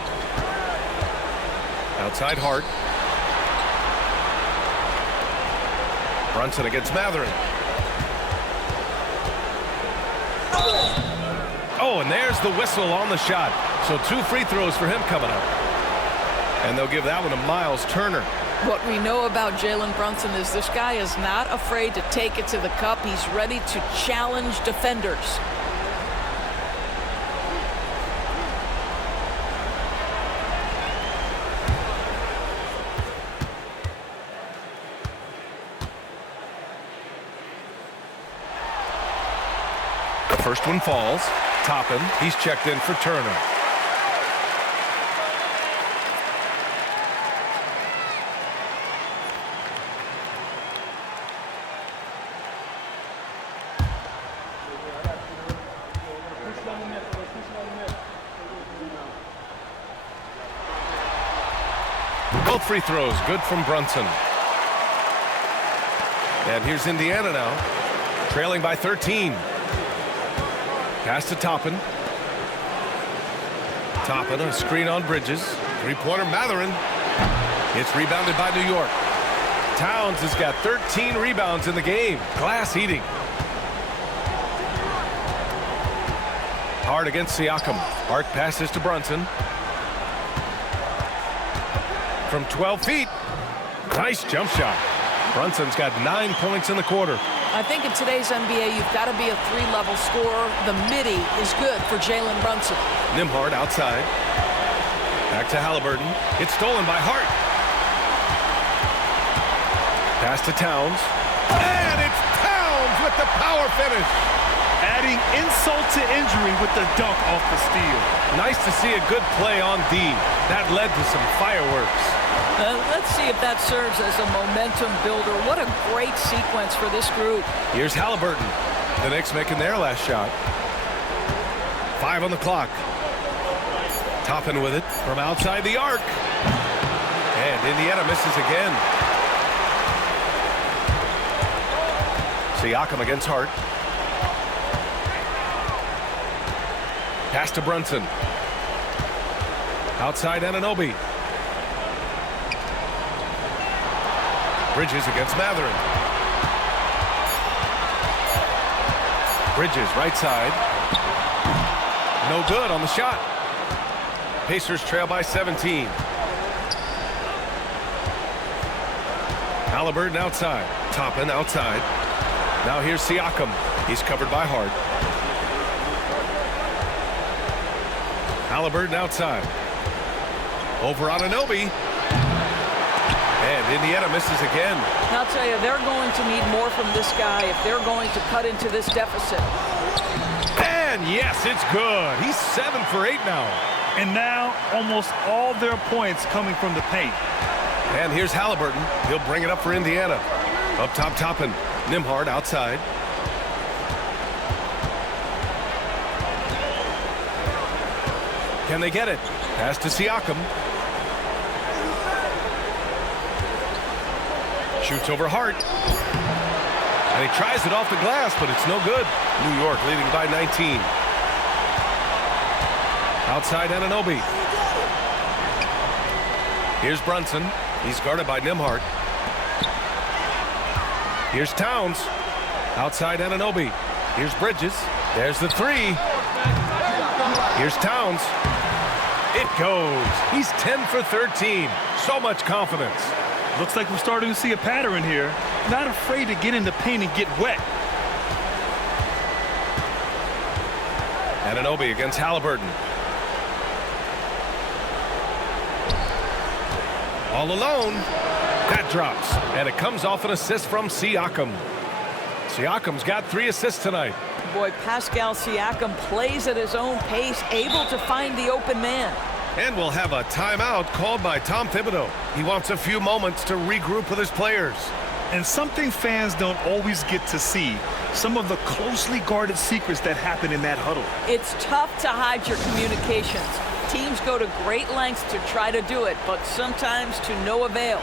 Outside Hart. Brunson against Mathurin. Oh, and there's the whistle on the shot. So 2 free throws for him coming up. And they'll give that one to Miles Turner. What we know about Jalen Brunson is this guy is not afraid to take it to the cup. He's ready to challenge defenders. The first one falls. Toppin, he's checked in for Turner. Both free throws good from Brunson. And here's Indiana now, trailing by 13. Pass to Toppin. Toppin, a screen on Bridges. Three-pointer Mathurin. It's rebounded by New York. Towns has got 13 rebounds in the game. Glass eating. Hart against Siakam. Hart passes to Brunson. From 12 feet. Nice jump shot. Brunson's got 9 points in the quarter. I think in today's NBA, you've got to be a 3-level scorer. The midi is good for Jalen Brunson. Nembhard outside. Back to Haliburton. It's stolen by Hart. Pass to Towns. And it's Towns with the power finish. adding insult to injury with the dunk off the steal. Nice to see a good play on D. That led to some fireworks. Let's see if that serves as a momentum builder. What a great sequence for this group. Here's 𝙬𝙤. The Knicks making their last shot. 5 on the clock. Toppin with it from outside the arc. And Indiana misses again. Siakam against Hart. Pass to Brunson. Outside Anunoby. Bridges against Mathurin. Bridges right side. No good on the shot. Pacers trail by 17. 𝙬𝙤 outside. Toppin outside. Now here's Siakam. He's covered by Hart. 𝙬𝙤 outside. Over Anunoby. And Indiana misses again. I'll tell you, they're going to need more from this guy if they're going to cut into this deficit. And yes, it's good. He's 7 for 8 now. And now almost all their points coming from the paint. And here's 𝙬𝙤. He'll bring it up for Indiana. Up top, Toppin. Nembhard outside. Can they get it? Pass to Siakam. Shoots over Hart. And he tries it off the glass, but it's no good. New York leading by 19. Outside Anunoby. Here's Brunson. He's guarded by Nembhard. Here's Towns. Outside Anunoby. Here's Bridges. There's the three. Here's Towns. It goes. He's 10 for 13. So much confidence. Looks like we're starting to see a pattern here. Not afraid to get in the paint and get wet. Anunoby against 𝙬𝙤. All alone. That drops. And it comes off an assist from Siakam. Siakam's got 3 assists tonight. Boy, Pascal Siakam plays at his own pace, able to find the open man. And we'll have a timeout called by Tom Thibodeau. He wants a few moments to regroup with his players. And something fans don't always get to see, some of the closely guarded secrets that happen in that huddle. It's tough to hide your communications. Teams go to great lengths to try to do it, but sometimes to no avail.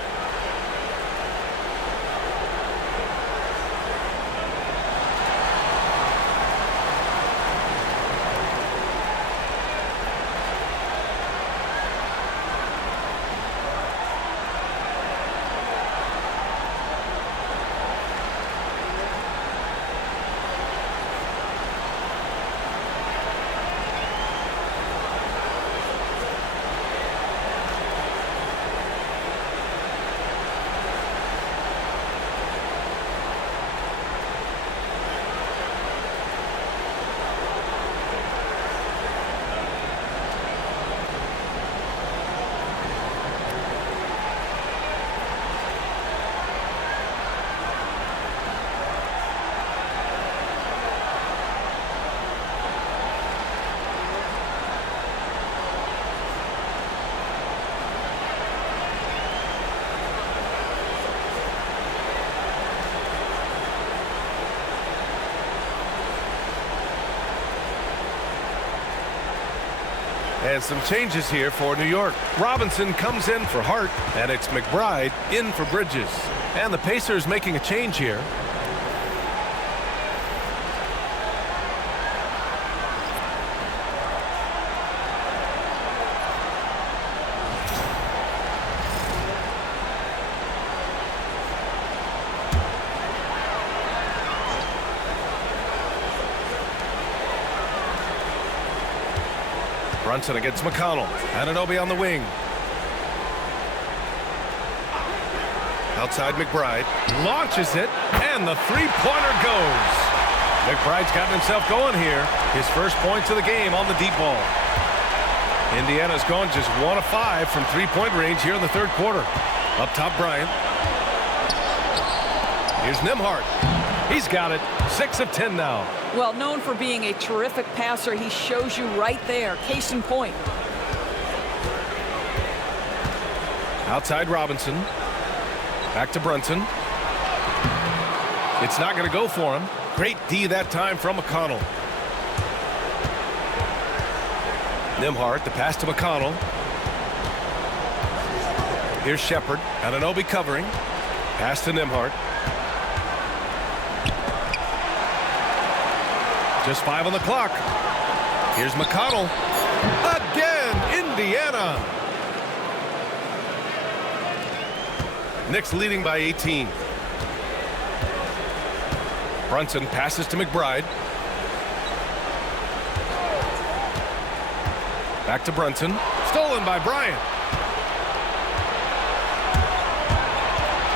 And some changes here for New York. Robinson comes in for Hart, and it's McBride in for Bridges. And the Pacers making a change here. Brunson against McConnell. Anunoby on the wing. Outside McBride. Launches it, and the three-pointer goes. McBride's gotten himself going here. His first points of the game on the deep ball. Indiana's gone just 1 of 5 from three-point range here in the third quarter. Up top, Bryant. Here's Nembhard. He's got it. 6 of 10 now. Well, known for being a terrific passer, he shows you right there. Case in point. Outside Robinson. Back to Brunson. It's not going to go for him. Great D that time from McConnell. Nembhard, the pass to McConnell. Here's Shepard. Anunoby covering. Pass to Nembhard. Just 5 on the clock. Here's McConnell. Again, Indiana. Knicks leading by 18. Brunson passes to McBride. Back to Brunson. Stolen by Bryant.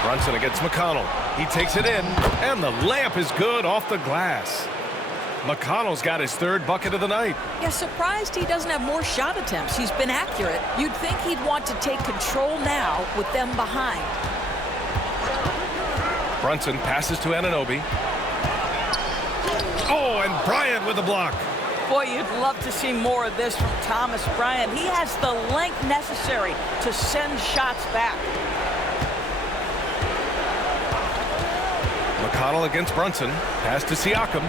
Brunson against McConnell. He takes it in, and the layup is good off the glass. McConnell's got his 3rd bucket of the night. Yeah, surprised he doesn't have more shot attempts. He's been accurate. You'd think he'd want to take control now with them behind. Brunson passes to Anunoby. Oh, and Bryant with the block. Boy, you'd love to see more of this from Thomas Bryant. He has the length necessary to send shots back. McConnell against Brunson. Pass to Siakam.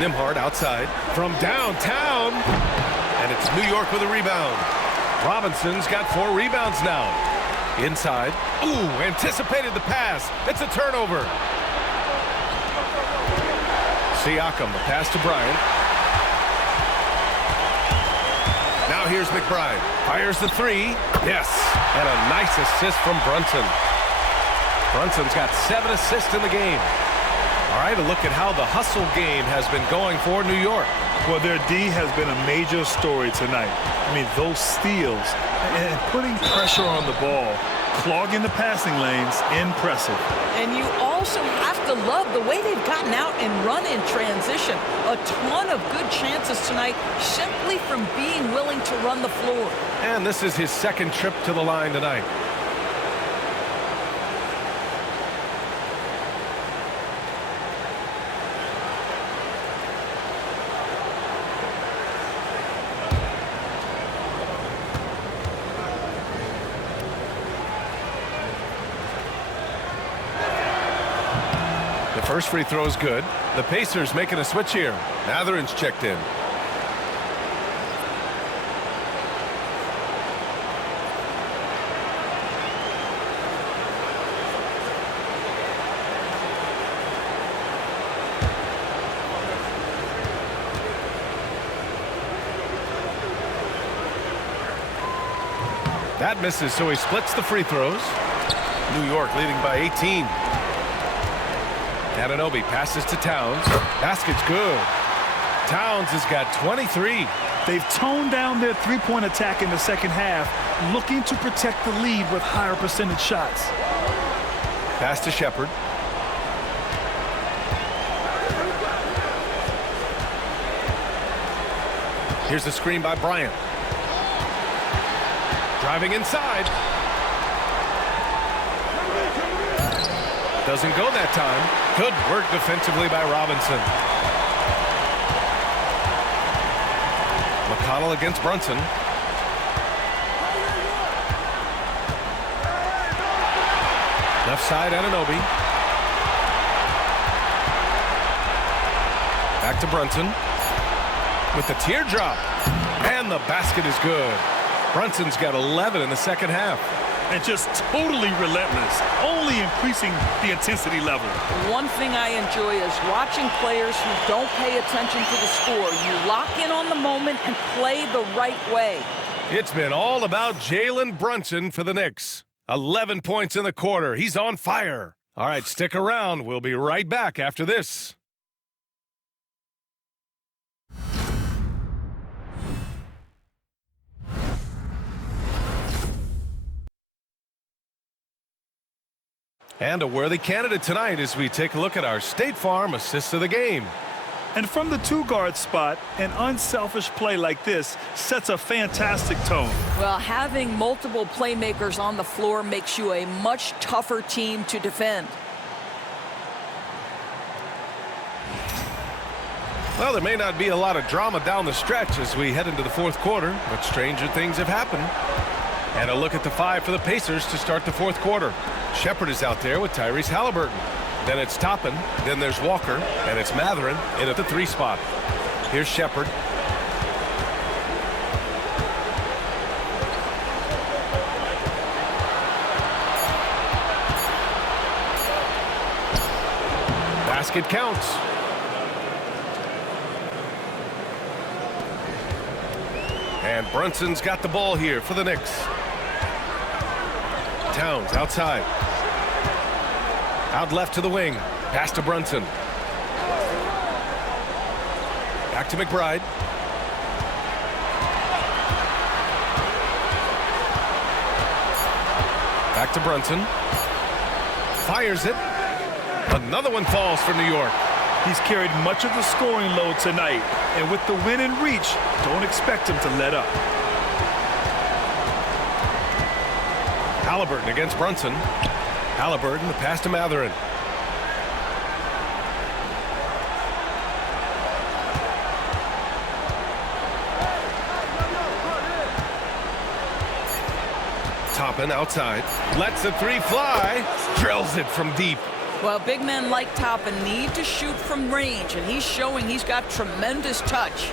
Nembhard outside from downtown. And it's New York with a rebound. Robinson's got 4 rebounds now. Inside. Ooh, anticipated the pass. It's a turnover. Siakam, the pass to Bryant. Now here's McBride. Fires the 3. Yes. And a nice assist from Brunson. Brunson's got 7 assists in the game. All right, a look at how the hustle game has been going for New York. Well, their D has been a major story tonight. I mean, those steals and putting pressure on the ball, clogging the passing lanes, impressive. And you also have to love the way they've gotten out and run in transition. A ton of good chances tonight simply from being willing to run the floor. And this is his 2nd trip to the line tonight. First free throw is good. The Pacers making a switch here. Mathurin's checked in. That misses, so he splits the free throws. New York leading by 18. Anunoby passes to Towns. Basket's good. Towns has got 23. They've toned down their 3-point attack in the 2nd half, looking to protect the lead with higher percentage shots. Pass to Shepard. Here's the screen by Bryant. Driving inside. Doesn't go that time. Good work defensively by Robinson. McConnell against Brunson. Left side, Anunoby. Back to Brunson. With the teardrop. And the basket is good. Brunson's got 11 in the 2nd half. And just totally relentless, only increasing the intensity level. One thing I enjoy is watching players who don't pay attention to the score. You lock in on the moment and play the right way. It's been all about Jalen Brunson for the Knicks. 11 points in the quarter. He's on fire. All right, stick around. We'll be right back after this. And a worthy candidate tonight as we take a look at our State Farm assists of the game. And from the two-guard spot, an unselfish play like this sets a fantastic tone. Well, having multiple playmakers on the floor makes you a much tougher team to defend. Well, there may not be a lot of drama down the stretch as we head into the fourth quarter, but stranger things have happened. And a look at the five for the Pacers to start the fourth quarter. Shepherd is out there with Tyrese Haliburton. Then it's Toppin, then there's Walker, and it's Mathurin in at the 3 spot. Here's Shepherd. Basket counts. And Brunson's got the ball here for the Knicks. Towns outside. Out left to the wing. Pass to Brunson. Back to McBride. Back to Brunson. Fires it. Another one falls for New York. He's carried much of the scoring load tonight, and with the win in reach, don't expect him to let up. Haliburton against Brunson. Haliburton, the pass to Mathurin. Toppin outside. Lets the 3 fly. Drills it from deep. Well, big men like Toppin need to shoot from range, and he's showing he's got tremendous touch.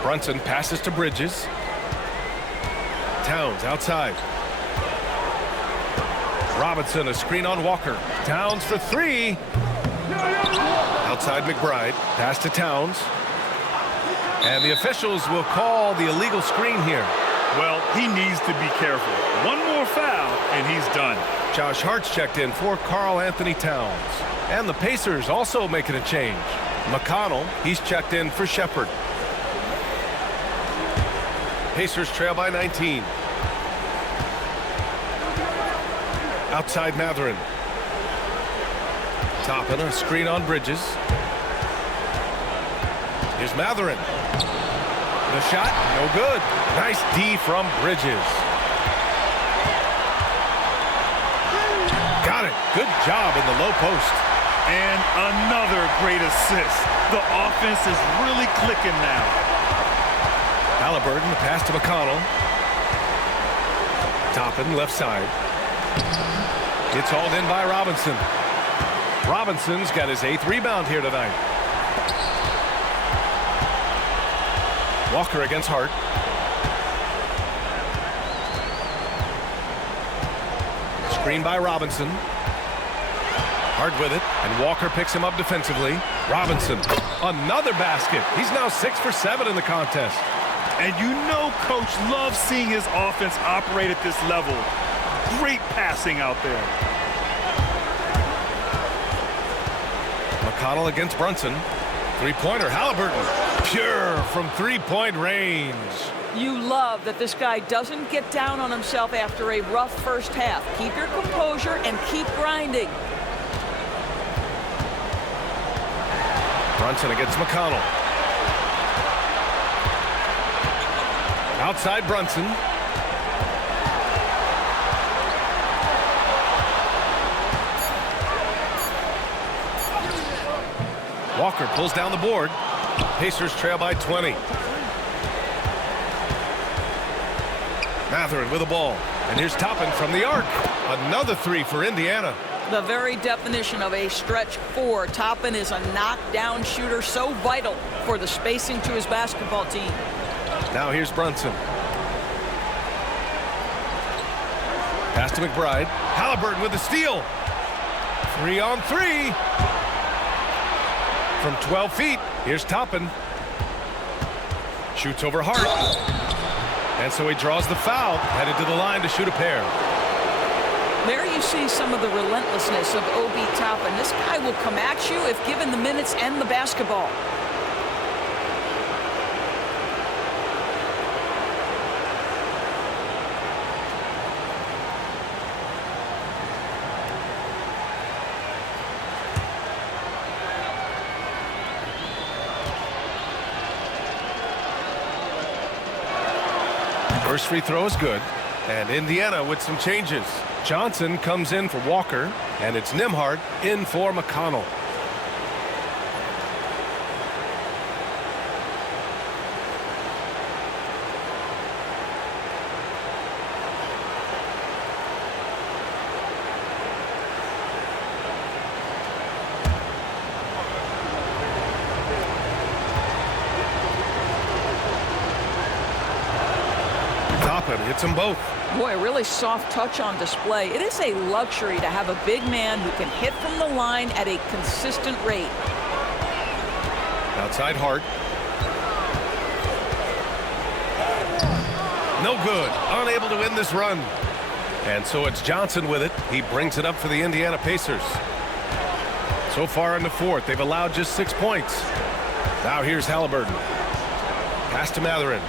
Brunson passes to Bridges. Towns outside. Robinson, a screen on Walker. Towns for 3. Outside McBride. Pass to Towns. And the officials will call the illegal screen here. Well, he needs to be careful. One more foul, and he's done. Josh Hart's checked in for Karl Anthony Towns. And the Pacers also making a change. McConnell, he's checked in for Shepherd. Pacers trail by 19. Outside Mathurin. Toppin, a screen on Bridges. Here's Mathurin. The shot, no good. Nice D from Bridges. Got it. Good job in the low post. And another great assist. The offense is really clicking now. Haliburton, the pass to McConnell. Toppin, left side. It's hauled in by Robinson. Robinson's got his 8th rebound here tonight. Walker against Hart. Screen by Robinson. Hart with it, and Walker picks him up defensively. Robinson, another basket. He's now 6 for 7 in the contest. And you know Coach loves seeing his offense operate at this level. Great passing out there. McConnell against Brunson. 3-pointer, Haliburton. Pure from 3-point range. You love that this guy doesn't get down on himself after a rough first half. Keep your composure and keep grinding. Brunson against McConnell. Outside Brunson. Walker pulls down the board. Pacers trail by 20. Mathurin with the ball. And here's Toppin from the arc. Another 3 for Indiana. The very definition of a stretch 4. Toppin is a knockdown shooter, so vital for the spacing to his basketball team. Now here's Brunson. Pass to McBride. Haliburton with the steal. 3 on 3. From 12 feet, here's Toppin. Shoots over Hart. And so he draws the foul, headed to the line to shoot a pair. There you see some of the relentlessness of Obi Toppin. This guy will come at you if given the minutes and the basketball. First free throw is good. And Indiana with some changes. Johnson comes in for Walker, and it's Nembhard in for McConnell. Hits them both. Boy, a really soft touch on display. It is a luxury to have a big man who can hit from the line at a consistent rate. Outside Hart. No good. Unable to win this run. And so it's Johnson with it. He brings it up for the Indiana Pacers. So far in the fourth, they've allowed just 6 points. Now here's Halliburton. Pass to Mathurin.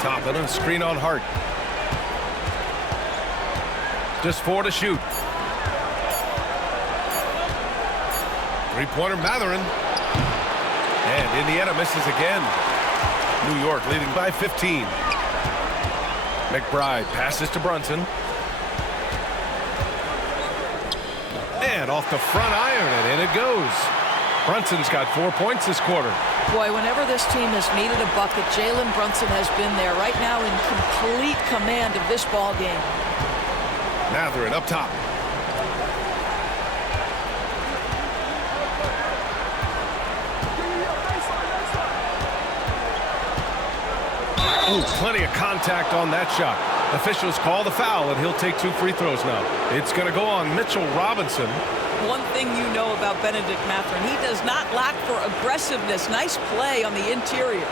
Toppin, a screen on Hart. Just 4 to shoot. Three-pointer Mathurin. And Indiana misses again. New York leading by 15. McBride passes to Brunson. And off the front iron, and in it goes. Brunson's got 4 points this quarter. Boy, whenever this team has needed a bucket, Jalen Brunson has been there right now in complete command of this ball game. Mathurin up top. Oh, plenty of contact on that shot. Officials call the foul, and he'll take 2 free throws now. It's going to go on Mitchell Robinson. One thing you know about Benedict Mathurin, he does not lack for aggressiveness. Nice play on the interior.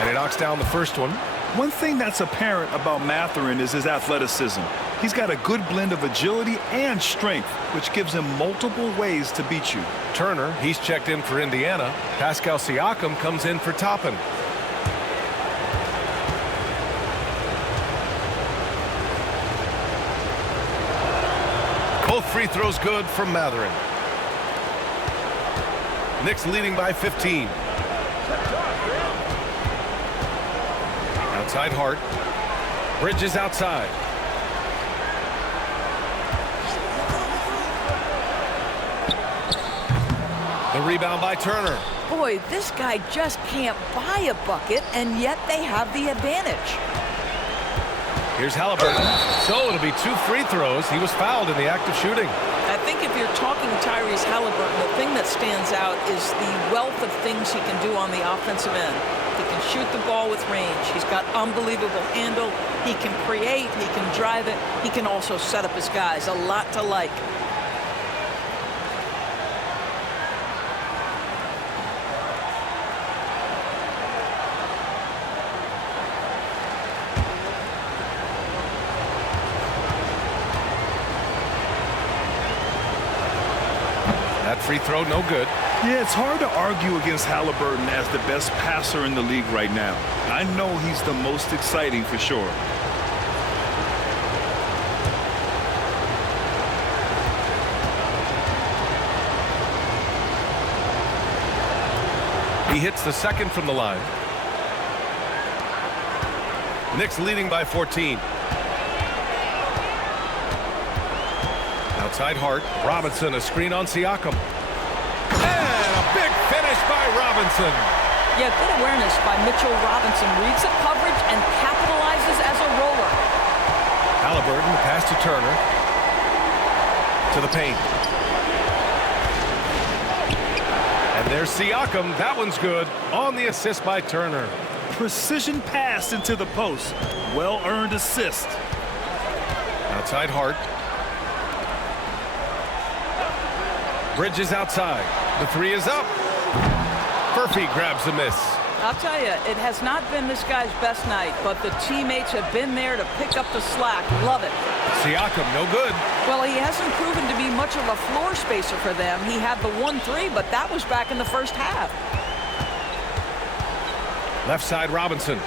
And he knocks down the first one. One thing that's apparent about Mathurin is his athleticism. He's got a good blend of agility and strength, which gives him multiple ways to beat you. Turner, he's checked in for Indiana. Pascal Siakam comes in for Toppin. Both free throws good from Mathurin. Knicks leading by 15. Outside Hart. Bridges outside. The rebound by Turner. Boy, this guy just can't buy a bucket, and yet they have the advantage. Here's Halliburton. So it'll be 2 free throws. He was fouled in the act of shooting. I think if you're talking Tyrese Halliburton, the thing that stands out is the wealth of things he can do on the offensive end. He can shoot the ball with range. He's got unbelievable handle. He can create. He can drive it. He can also set up his guys. A lot to like. That free throw, no good. Yeah, it's hard to argue against Halliburton as the best passer in the league right now. I know he's the most exciting for sure. He hits the second from the line. Knicks leading by 14. Outside Hart. Robinson, a screen on Siakam. And a big finish by Robinson. Yeah, good awareness by Mitchell Robinson. Reads the coverage and capitalizes as a roller. Halliburton, pass to Turner. To the paint. And there's Siakam. That one's good. On the assist by Turner. Precision pass into the post. Well-earned assist. Outside Hart. Bridges outside. The three is up. Murphy grabs the miss. I'll tell you, it has not been this guy's best night, but the teammates have been there to pick up the slack. Love it. Siakam, no good. Well, he hasn't proven to be much of a floor spacer for them. He had the 1-3, but that was back in the first half. Left side, Robinson.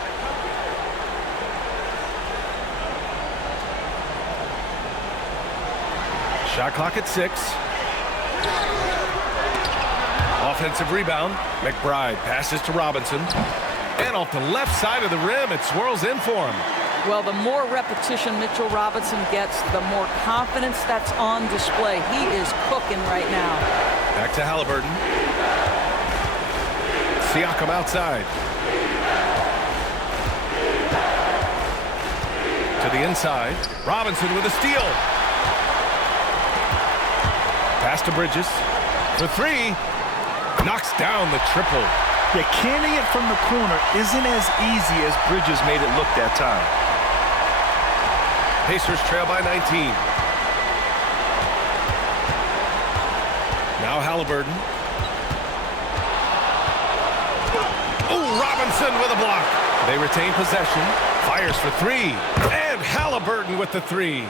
Shot clock at 6. Offensive rebound. McBride passes to Robinson. And off the left side of the rim, it swirls in for him. Well, the more repetition Mitchell Robinson gets, the more confidence that's on display. He is cooking right now. Back to Haliburton. Siakam outside. To the inside. Robinson with a steal. Pass to Bridges. For 3. Knocks down the triple. Yeah, canning it from the corner isn't as easy as Bridges made it look that time. Pacers trail by 19. Now Haliburton. Oh, Robinson with a block. They retain possession. Fires for 3. And Haliburton with the 3.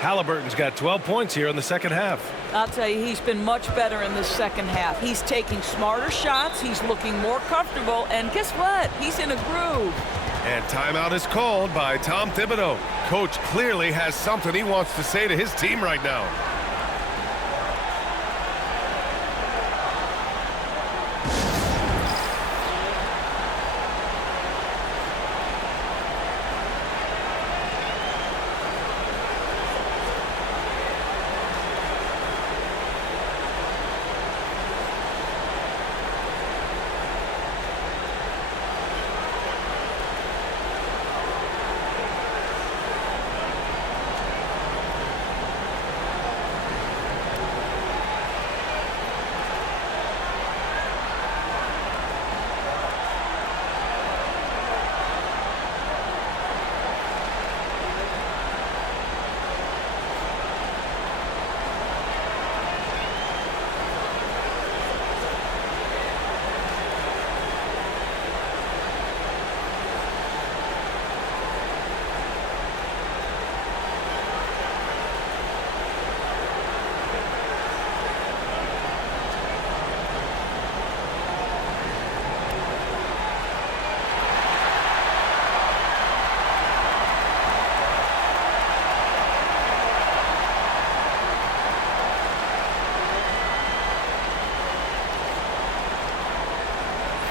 Haliburton's got 12 points here in the second half. I'll tell you, he's been much better in the second half. He's taking smarter shots. He's looking more comfortable. And guess what? He's in a groove. And timeout is called by Tom Thibodeau. Coach clearly has something he wants to say to his team right now.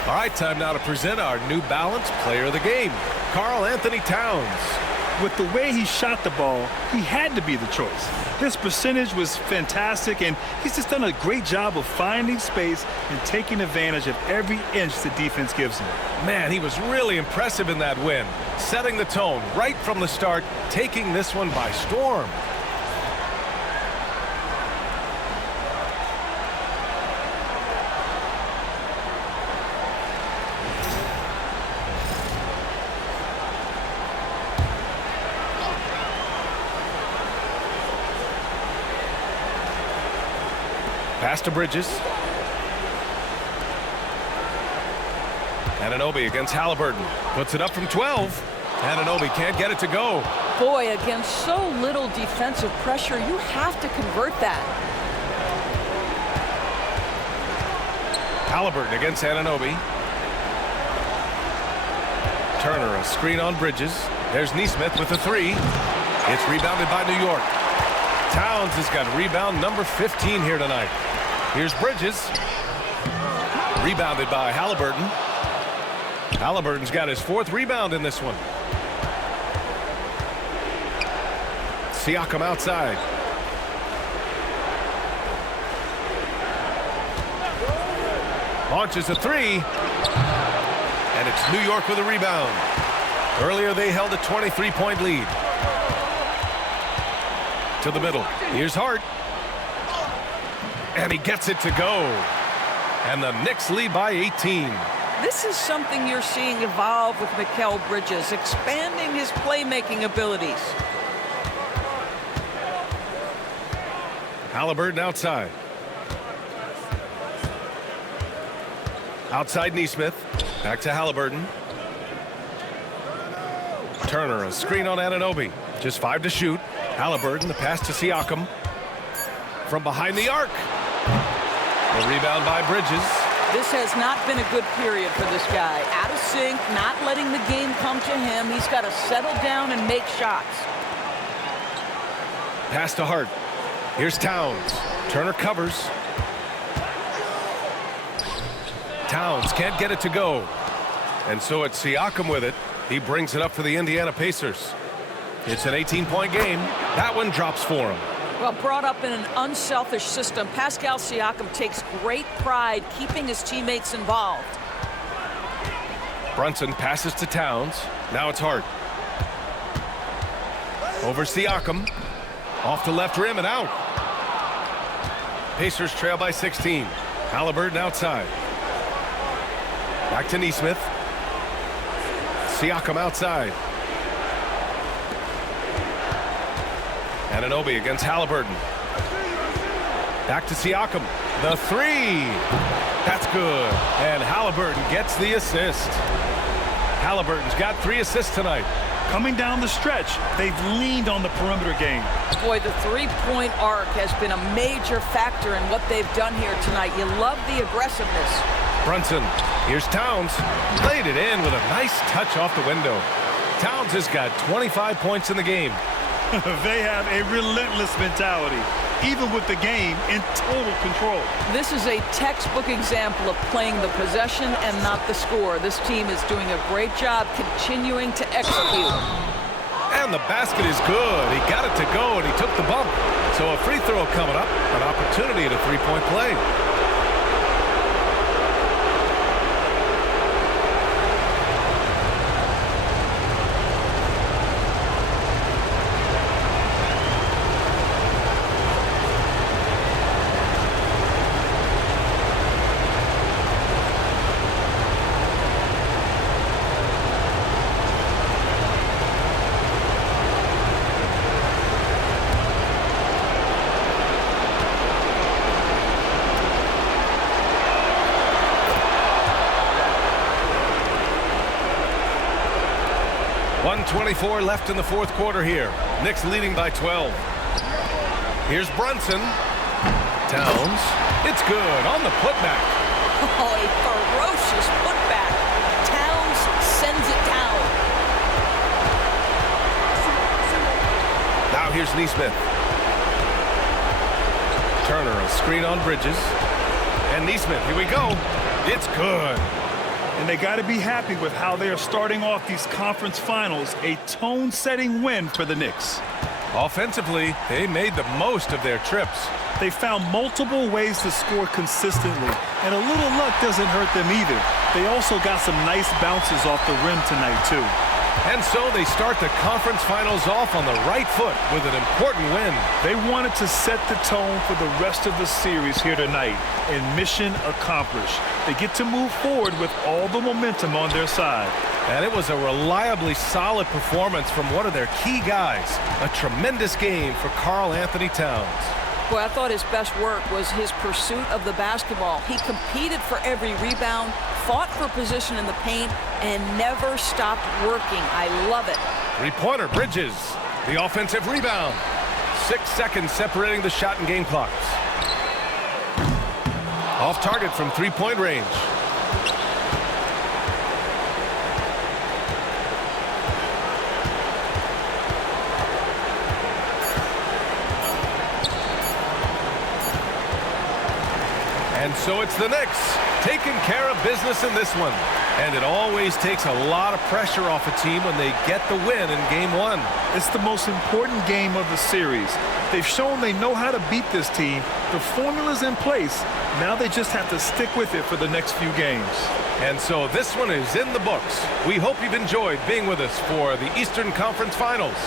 All right, time now to present our New Balance Player of the Game, Karl-Anthony Towns. With the way he shot the ball, he had to be the choice. His percentage was fantastic, and he's just done a great job of finding space and taking advantage of every inch the defense gives him. Man, he was really impressive in that win, setting the tone right from the start, taking this one by storm. Pass to Bridges. Anunoby against Haliburton. Puts it up from 12. Anunoby can't get it to go. Boy, against so little defensive pressure, you have to convert that. Haliburton against Anunoby. Turner, a screen on Bridges. There's Nesmith with the 3. It's rebounded by New York. Towns has got rebound number 15 here tonight. Here's Bridges. Rebounded by Haliburton. Haliburton's got his 4th rebound in this one. Siakam outside. Launches a 3. And it's New York with a rebound. Earlier they held a 23-point lead. To the middle. Here's Hart. And he gets it to go. And the Knicks lead by 18. This is something you're seeing evolve with Mikal Bridges, expanding his playmaking abilities. Haliburton outside. Outside Nesmith. Back to Haliburton. Turner, a screen on Anunoby. Just 5 to shoot. Haliburton, the pass to Siakam. From behind the arc. The rebound by Bridges. This has not been a good period for this guy. Out of sync, not letting the game come to him. He's got to settle down and make shots. Pass to Hart. Here's Towns. Turner covers. Towns can't get it to go. And so it's Siakam with it. He brings it up for the Indiana Pacers. It's an 18-point game. That one drops for him. Well, brought up in an unselfish system, Pascal Siakam takes great pride keeping his teammates involved. Brunson passes to Towns. Now it's Hart. Over Siakam. Off the left rim and out. Pacers trail by 16. Haliburton outside. Back to Nesmith. Siakam outside. Anunoby against Haliburton. Back to Siakam. The three. That's good. And Haliburton gets the assist. Haliburton's got 3 assists tonight. Coming down the stretch, they've leaned on the perimeter game. Boy, the three-point arc has been a major factor in what they've done here tonight. You love the aggressiveness. Brunson. Here's Towns. Played it in with a nice touch off the window. Towns has got 25 points in the game. They have a relentless mentality, even with the game in total control. This is a textbook example of playing the possession and not the score. This team is doing a great job continuing to execute. And the basket is good. He got it to go, and he took the bump. So a free throw coming up, an opportunity at a three-point play. .24 left in the fourth quarter here. Knicks leading by 12. Here's Brunson. Towns. It's good on the putback. Oh, a ferocious putback. Towns sends it down. Now here's Nesmith. Turner, a screen on Bridges. And Nesmith, here we go. It's good. And they got to be happy with how they are starting off these conference finals. A tone-setting win for the Knicks. Offensively, they made the most of their trips. They found multiple ways to score consistently, and a little luck doesn't hurt them either. They also got some nice bounces off the rim tonight, too. And so they start the conference finals off on the right foot with an important win. They wanted to set the tone for the rest of the series here tonight, and mission accomplished. They get to move forward with all the momentum on their side. And it was a reliably solid performance from one of their key guys. A tremendous game for Karl-Anthony Towns. Boy, I thought his best work was his pursuit of the basketball. He competed for every rebound, fought for position in the paint, and never stopped working. I love it. Three-pointer, Bridges. The offensive rebound. 6 seconds separating the shot and game clocks. Off target from three-point range. And so it's the Knicks taking care of business in this one. And it always takes a lot of pressure off a team when they get the win in Game 1. It's the most important game of the series. They've shown they know how to beat this team. The formula's in place. Now they just have to stick with it for the next few games. And so this one is in the books. We hope you've enjoyed being with us for the Eastern Conference Finals.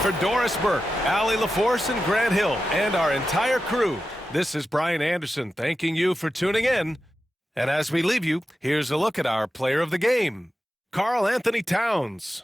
For Doris Burke, Allie LaForce, and Grant Hill, and our entire crew, this is Brian Anderson thanking you for tuning in. And as we leave you, here's a look at our player of the game, Karl-Anthony Towns.